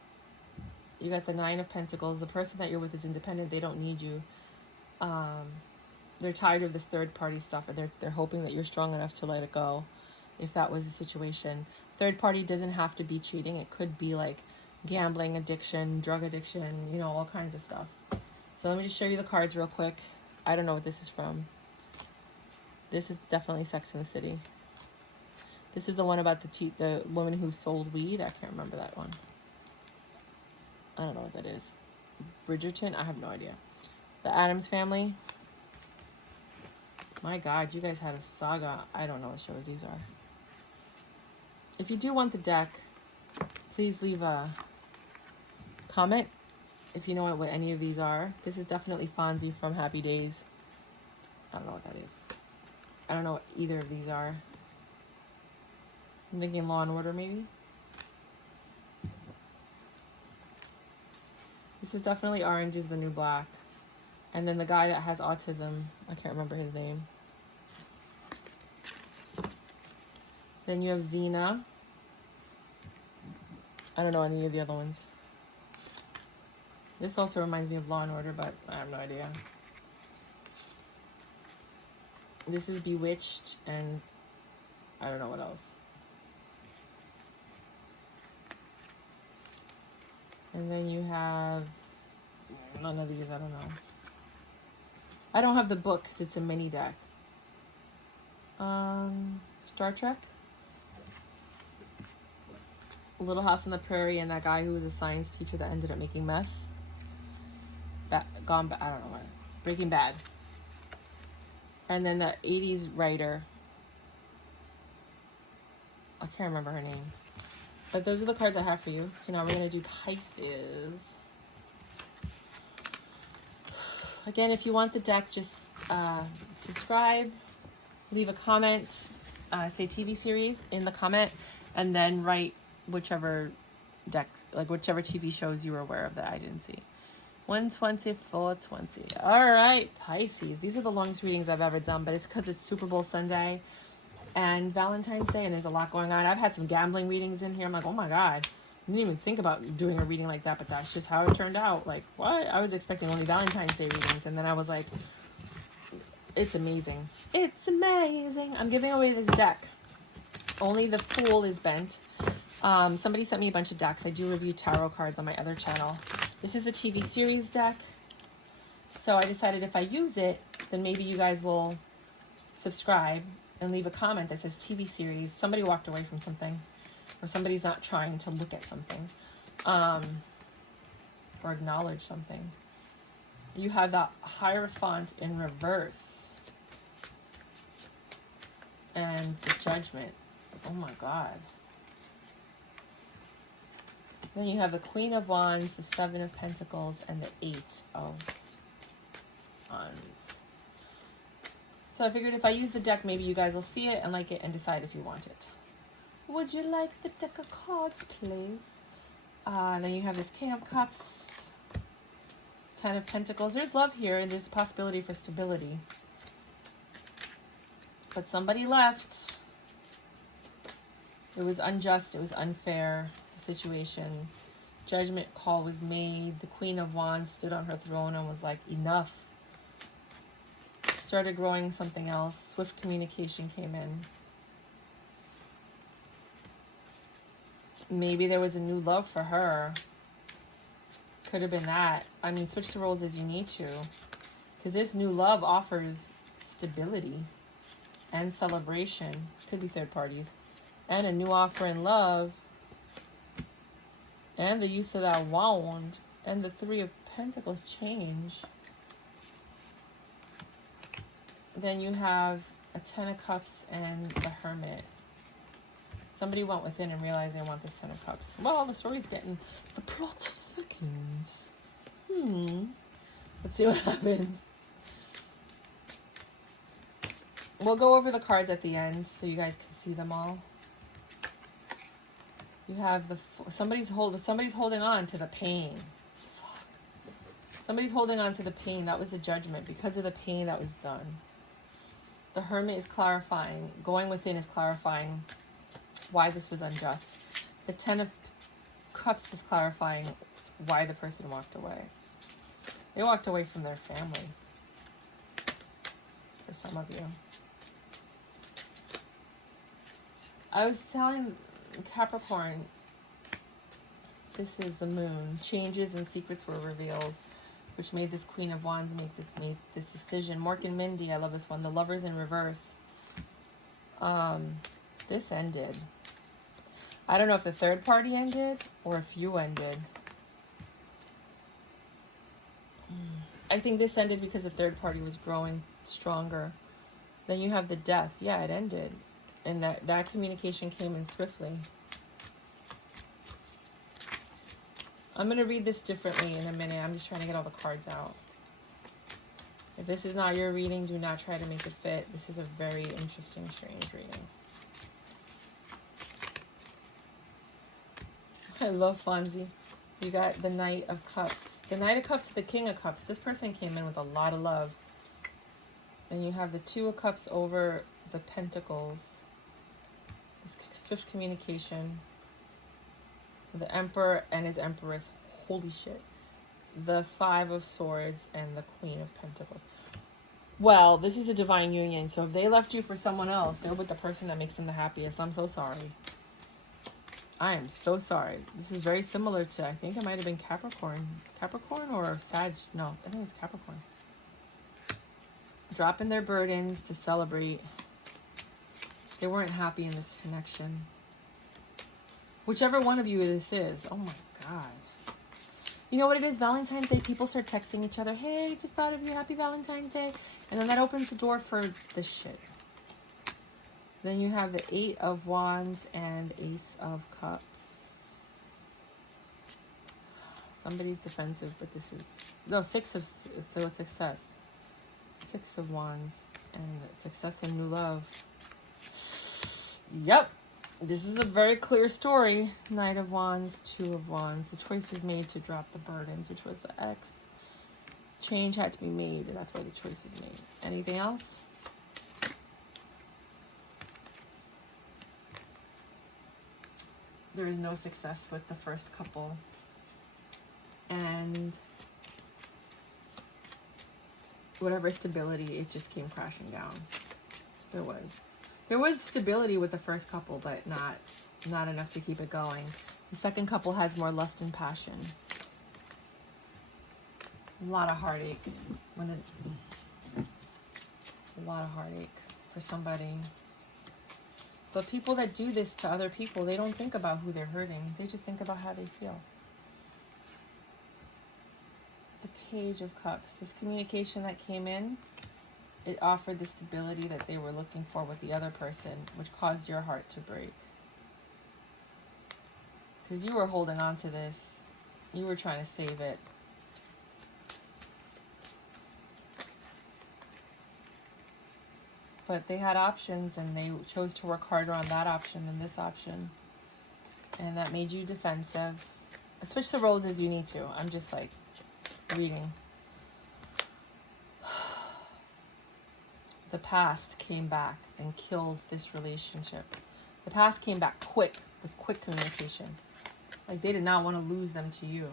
You got the Nine of Pentacles. The person that you're with is independent. They don't need you. They're tired of this third-party stuff, and they're hoping that you're strong enough to let it go, if that was the situation. Third party doesn't have to be cheating. It could be like gambling addiction, drug addiction, you know, all kinds of stuff. So let me just show you the cards real quick. I don't know what this is from. This is definitely Sex in the City. This is the one about the woman who sold weed. I can't remember that one. I don't know what that is. Bridgerton? I have no idea. The Addams Family. My God, you guys had a saga. I don't know what shows these are. If you do want the deck, please leave a comment if you know what any of these are. This is definitely Fonzie from Happy Days. I don't know what that is. I don't know what either of these are. I'm thinking Law and Order, maybe. This is definitely Orange is the New Black. And then the guy that has autism, I can't remember his name. Then you have Xena. I don't know any of the other ones. This also reminds me of Law and Order, but I have no idea. This is Bewitched, and I don't know what else. And then you have none of these, I don't know. I don't have the book because it's a mini deck. Star Trek. Little House on the Prairie, and that guy who was a science teacher that ended up making meth. I don't know what it is. Breaking Bad. And then the 80s writer. I can't remember her name. But those are the cards I have for you. So now we're going to do Pisces. Again, if you want the deck, just subscribe, leave a comment, say TV series in the comment, and then write whichever decks, like whichever TV shows you were aware of that I didn't see. 120, 420. All right, Pisces. These are the longest readings I've ever done, but it's because it's Super Bowl Sunday and Valentine's Day, and there's a lot going on. I've had some gambling readings in here. I'm like, oh my God. didn't even think about doing a reading like that, but that's just how it turned out. Like, what? I was expecting only Valentine's Day readings, and then I was like, it's amazing. It's amazing. I'm giving away this deck. Only the Fool is bent. Somebody sent me a bunch of decks. I do review tarot cards on my other channel. This is a TV series deck. So I decided if I use it, then maybe you guys will subscribe and leave a comment that says TV series. Somebody walked away from something, or somebody's not trying to look at something, or acknowledge something. You have that Hierophant in reverse. And the Judgment. Oh my God. Then you have the Queen of Wands, the Seven of Pentacles, and the Eight of Wands. So I figured if I use the deck, maybe you guys will see it and like it and decide if you want it. Would you like the deck of cards, please? Then you have this King of Cups, Ten of Pentacles. There's love here, and there's a possibility for stability. But somebody left. It was unjust. It was unfair, the situation. Judgment call was made. The Queen of Wands stood on her throne and was like, enough. Started growing something else. Swift communication came in. Maybe there was a new love for her. Could have been that. I mean, switch the roles as you need to. Because this new love offers stability and celebration. Could be third parties. And a new offer in love. And the use of that wand. And the Three of Pentacles change. Then you have a Ten of Cups and the Hermit. Somebody went within and realized they want this Ten of Cups. Well, the story's getting... The plot thickens. Let's see what happens. We'll go over the cards at the end so you guys can see them all. You have the... Somebody's holding on to the pain. Somebody's holding on to the pain. That was the Judgment. Because of the pain that was done. The Hermit is clarifying. Going within is clarifying why this was unjust. The Ten of Cups is clarifying why the person walked away. They walked away from their family. For some of you. I was telling Capricorn, this is the Moon. Changes and secrets were revealed, which made this Queen of Wands make this decision. Mork and Mindy, I love this one. The Lovers in reverse. This ended. I don't know if the third party ended or if you ended. I think this ended because the third party was growing stronger. Then you have the Death. Yeah, it ended. And that communication came in swiftly. I'm going to read this differently in a minute. I'm just trying to get all the cards out. If this is not your reading, do not try to make it fit. This is a very interesting, strange reading. I love Fonzie. You got the Knight of Cups. The Knight of Cups, the King of Cups. This person came in with a lot of love. And you have the Two of Cups over the Pentacles. This swift communication. The Emperor and his Empress. Holy shit. The Five of Swords and the Queen of Pentacles. Well, this is a divine union. So if they left you for someone else, they're with the person that makes them the happiest. I'm so sorry. I am so sorry. This is very similar to, I think it might have been Capricorn. Capricorn or Sag? No, I think it was Capricorn. Dropping their burdens to celebrate. They weren't happy in this connection. Whichever one of you this is. Oh my God. You know what it is? Valentine's Day, people start texting each other, hey, just thought of you, happy Valentine's Day. And then that opens the door for this shit. Then you have the Eight of Wands and Ace of Cups. Somebody's defensive, but this is... No, Six of... So it's success. Six of Wands and success and new love. Yep. This is a very clear story. Knight of Wands, Two of Wands. The choice was made to drop the burdens, which was the X. Change had to be made, and that's why the choice was made. Anything else? there was no success with the first couple. And whatever stability, it just came crashing down. There was stability with the first couple, but not enough to keep it going. The second couple has more lust and passion. A lot of heartache. A lot of heartache for somebody. But people that do this to other people, they don't think about who they're hurting. They just think about how they feel. The Page of Cups. This communication that came in, it offered the stability that they were looking for with the other person, which caused your heart to break. Because you were holding on to this. You were trying to save it. But they had options, and they chose to work harder on that option than this option. And that made you defensive. Switch the roles as you need to. I'm just like reading. The past came back and killed this relationship. The past came back quick, with quick communication. Like they did not want to lose them to you.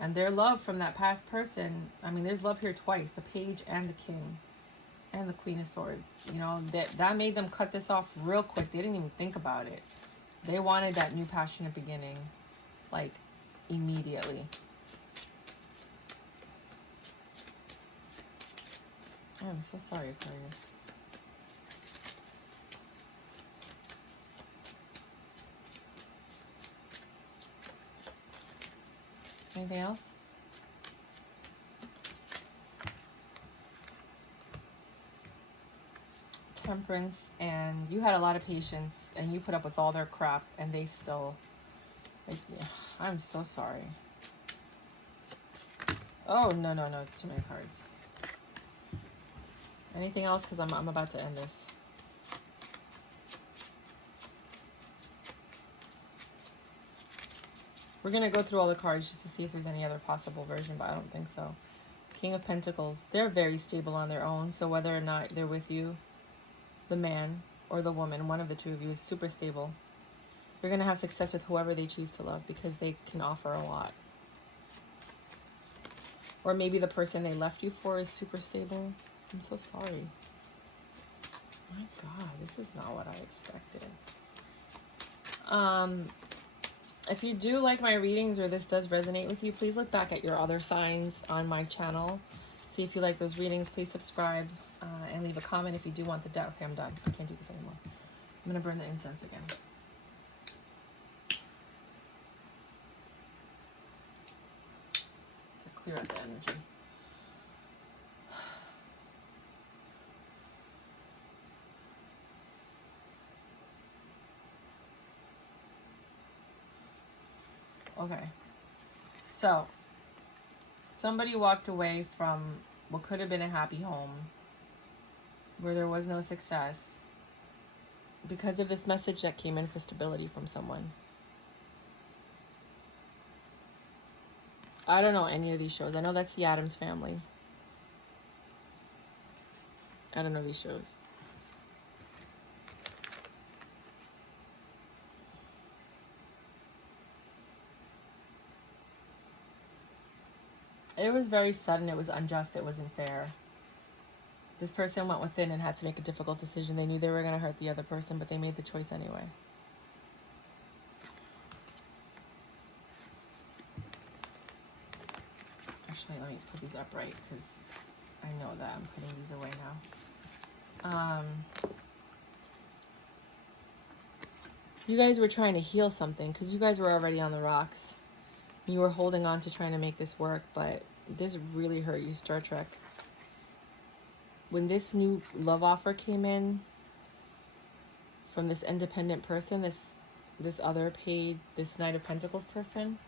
And their love from that past person, I mean, there's love here twice. The Page and the King. And the Queen of Swords. You know, that made them cut this off real quick. They didn't even think about it. They wanted that new passionate beginning, like, immediately. Oh, I'm so sorry, Aquarius. Anything else? Temperance, and you had a lot of patience, and you put up with all their crap, and they still, like, yeah, I'm so sorry. Oh, no, it's too many cards. Anything else? Because I'm about to end this. We're going to go through all the cards just to see if there's any other possible version, but I don't think so. King of Pentacles. They're very stable on their own, so whether or not they're with you, the man or the woman, one of the two of you is super stable. You're going to have success with whoever they choose to love because they can offer a lot. Or maybe the person they left you for is super stable. I'm so sorry. My God, this is not what I expected. If you do like my readings or this does resonate with you, please look back at your other signs on my channel. See if you like those readings. Please subscribe. And leave a comment if you do want the deck. Okay, I'm done. I can't do this anymore. I'm going to burn the incense again. To clear out the energy. Okay. So, somebody walked away from what could have been a happy home, where there was no success, because of this message that came in for stability from someone. I don't know any of these shows. I know that's the Addams Family. I don't know these shows. It was very sudden. It was unjust. It wasn't fair. This person went within and had to make a difficult decision. They knew they were going to hurt the other person, but they made the choice anyway. Actually, let me put these upright because I know that I'm putting these away now. You guys were trying to heal something because you guys were already on the rocks. You were holding on to trying to make this work, but this really hurt you, Star Trek. When this new love offer came in from this independent person, this other paid, this Knight of Pentacles person,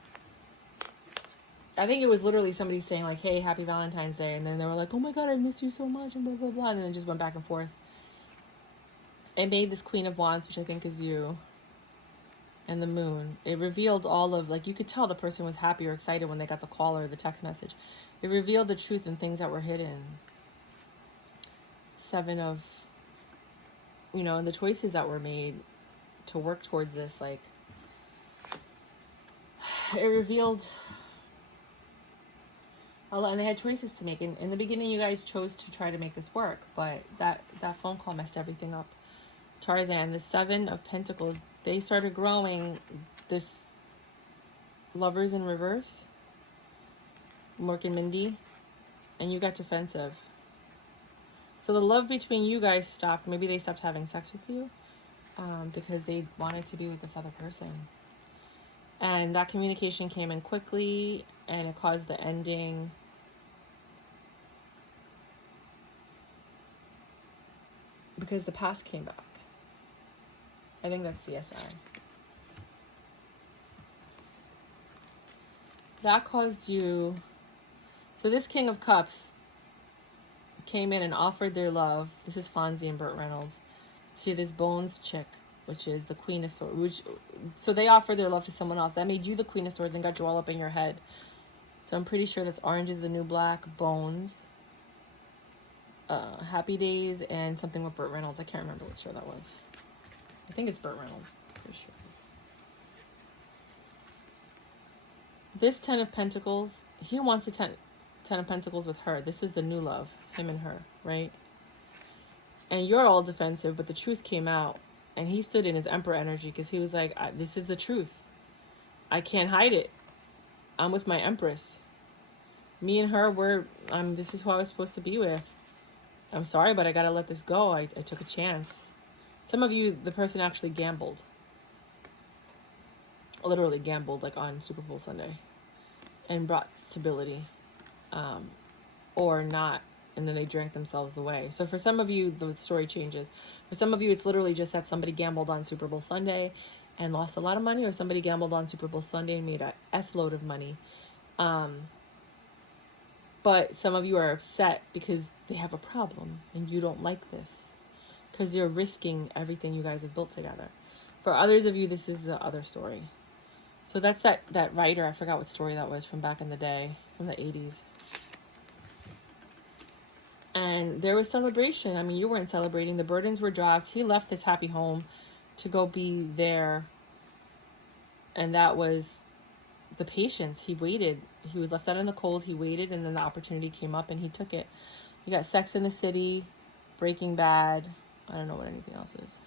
I think it was literally somebody saying like, hey, happy Valentine's Day. And then they were like, oh my God, I missed you so much, and blah, blah, blah. And then it just went back and forth. It made this Queen of Wands, which I think is you, and the Moon. It revealed all of, like, you could tell the person was happy or excited when they got the call or the text message. It revealed the truth and things that were hidden. Seven of, you know, and the choices that were made to work towards this, like, it revealed a lot, and they had choices to make. In the beginning, you guys chose to try to make this work, but that phone call messed everything up. Tarzan, the Seven of Pentacles, they started growing this Lovers in Reverse, Mork and Mindy, and you got defensive. So the love between you guys stopped. Maybe they stopped having sex with you because they wanted to be with this other person. And that communication came in quickly, and it caused the ending. Because the past came back. I think that's CSI. That caused you... So this King of Cups came in and offered their love. This is Fonzie and Burt Reynolds. To this Bones chick, which is the Queen of Swords. So they offered their love to someone else. That made you the Queen of Swords and got you all up in your head. So I'm pretty sure that's Orange is the New Black, Bones, Happy Days, and something with Burt Reynolds. I can't remember what show that was. I think it's Burt Reynolds. Pretty sure it is. This Ten of Pentacles, he wants the Ten of Pentacles with her. This is the new love, him and her, right? And you're all defensive, but the truth came out. And he stood in his Emperor energy because he was like, this is the truth. I can't hide it. I'm with my Empress. Me and her, this is who I was supposed to be with. I'm sorry, but I got to let this go. I took a chance. Some of you, the person actually gambled. Literally gambled, like on Super Bowl Sunday. And brought stability. Or not. And then they drank themselves away. So for some of you, the story changes. For some of you, it's literally just that somebody gambled on Super Bowl Sunday and lost a lot of money, or somebody gambled on Super Bowl Sunday and made a S-load of money. But some of you are upset because they have a problem and you don't like this because you're risking everything you guys have built together. For others of you, this is the other story. So that's that writer, I forgot what story that was from back in the day, from the 80s. And there was celebration. I mean, you weren't celebrating. The burdens were dropped. He left his happy home to go be there. And that was the patience. He waited. He was left out in the cold. He waited, and then the opportunity came up, and he took it. You got Sex in the City, Breaking Bad. I don't know what anything else is.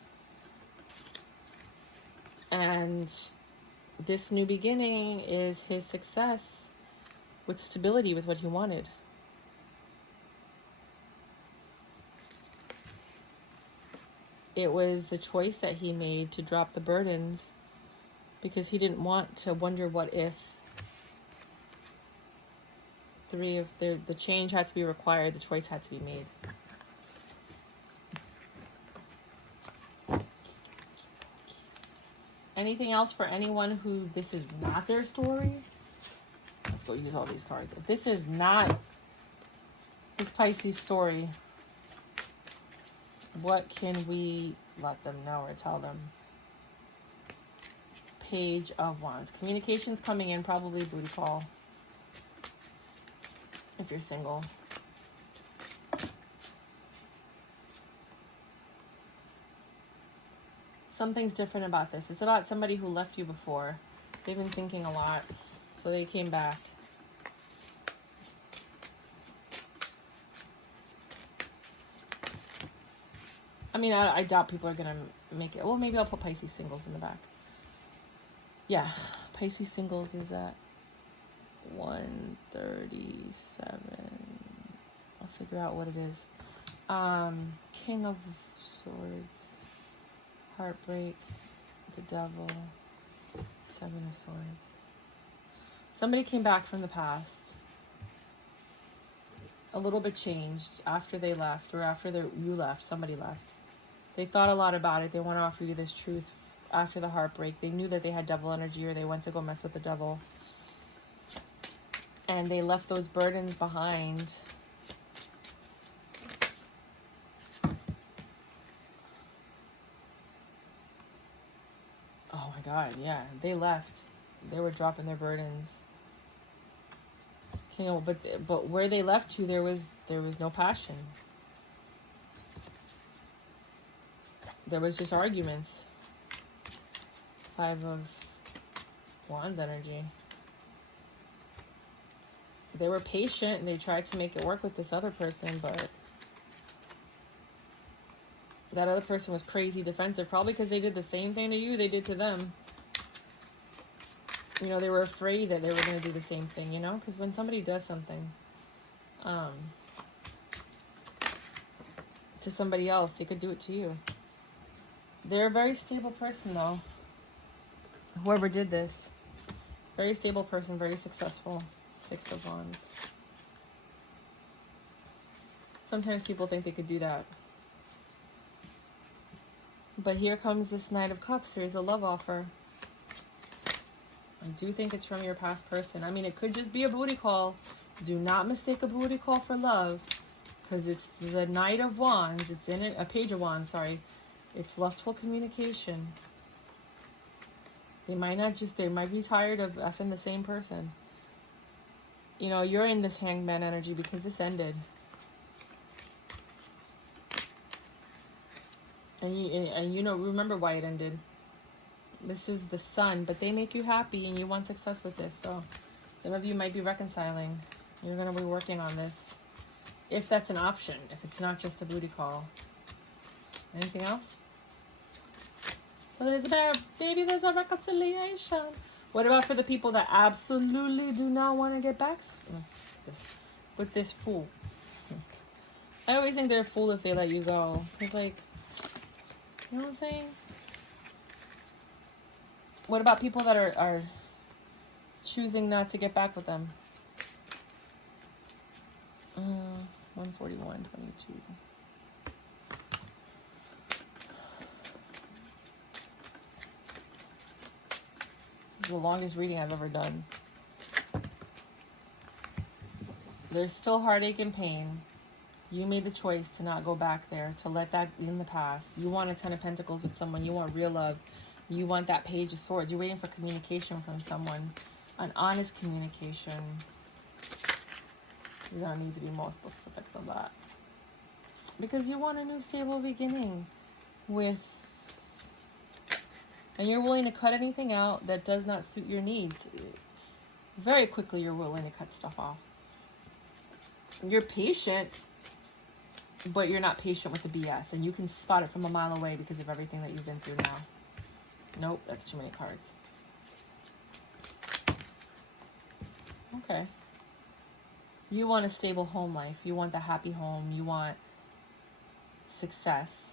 And this new beginning is his success with stability, with what he wanted. It was the choice that he made to drop the burdens because he didn't want to wonder what if. The change had to be required. The choice had to be made. Anything else for anyone who this is not their story? Let's go use all these cards. If this is not this Pisces story, what can we let them know or tell them? Page of Wands. Communications coming in, probably booty call. If you're single. Something's different about this. It's about somebody who left you before. They've been thinking a lot, so they came back. I mean, I doubt people are going to make it. Well, maybe I'll put Pisces Singles in the back. Yeah, Pisces Singles is at 137. I'll figure out what it is. King of Swords, Heartbreak, the Devil, Seven of Swords. Somebody came back from the past. A little bit changed after they left, or after you left, somebody left. They thought a lot about it. They want to offer you this truth after the heartbreak. They knew that they had devil energy, or they went to go mess with the devil. And they left those burdens behind. Oh my God, yeah. They left. They were dropping their burdens. But where they left to, there was no passion. There was just arguments. 5 of Wands energy. They were patient and they tried to make it work with this other person, but that other person was crazy defensive, probably because they did the same thing to you they did to them. You know, they were afraid that they were going to do the same thing, you know? Because when somebody does something to somebody else, they could do it to you. They're a very stable person, though. Whoever did this. Very stable person, very successful. 6 of Wands. Sometimes people think they could do that. But here comes this Knight of Cups. There's a love offer. I do think it's from your past person. I mean, it could just be a booty call. Do not mistake a booty call for love. Because it's the Knight of Wands. It's in it, a Page of Wands, sorry. It's lustful communication. They might be tired of effing the same person. You know, you're in this Hangman energy because this ended. And you know, remember why it ended. This is the Sun, but they make you happy and you want success with this. So some of you might be reconciling. You're going to be working on this. If that's an option. If it's not just a booty call. Anything else? So there's maybe there's a reconciliation. What about for the people that absolutely do not want to get back with this fool? I always think they're a fool if they let you go. It's like, you know what I'm saying? What about people that are choosing not to get back with them? 141, 22. This is the longest reading I've ever done. There's still heartache and pain. You made the choice to not go back there, to let that in the past. You want a 10 of Pentacles with someone. You want real love. You want that Page of Swords. You're waiting for communication from someone. An honest communication. You don't need to be more specific than that. Because you want a new stable beginning with... And you're willing to cut anything out that does not suit your needs. Very quickly, you're willing to cut stuff off. You're patient, but you're not patient with the BS. And you can spot it from a mile away because of everything that you've been through now. Nope, that's too many cards. Okay. You want a stable home life. You want the happy home. You want success.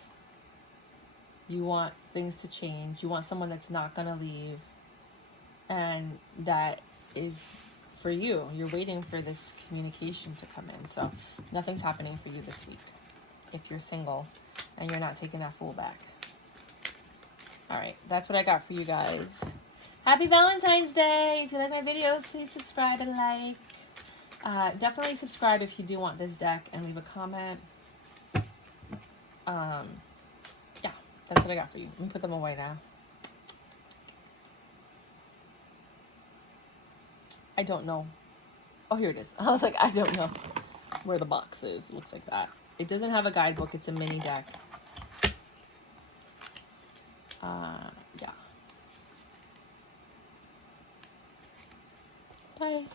You want things to change. You want someone that's not going to leave. And that is for you. You're waiting for this communication to come in. So nothing's happening for you this week if you're single and you're not taking that fool back. All right, that's what I got for you guys. Happy Valentine's Day. If you like my videos, please subscribe and like. Definitely subscribe if you do want this deck and leave a comment. Yeah, that's what I got for you. Let me put them away now. I don't know. Oh, here it is. I was like, I don't know where the box is. It looks like that. It doesn't have a guidebook. It's a mini deck. Yeah. Bye.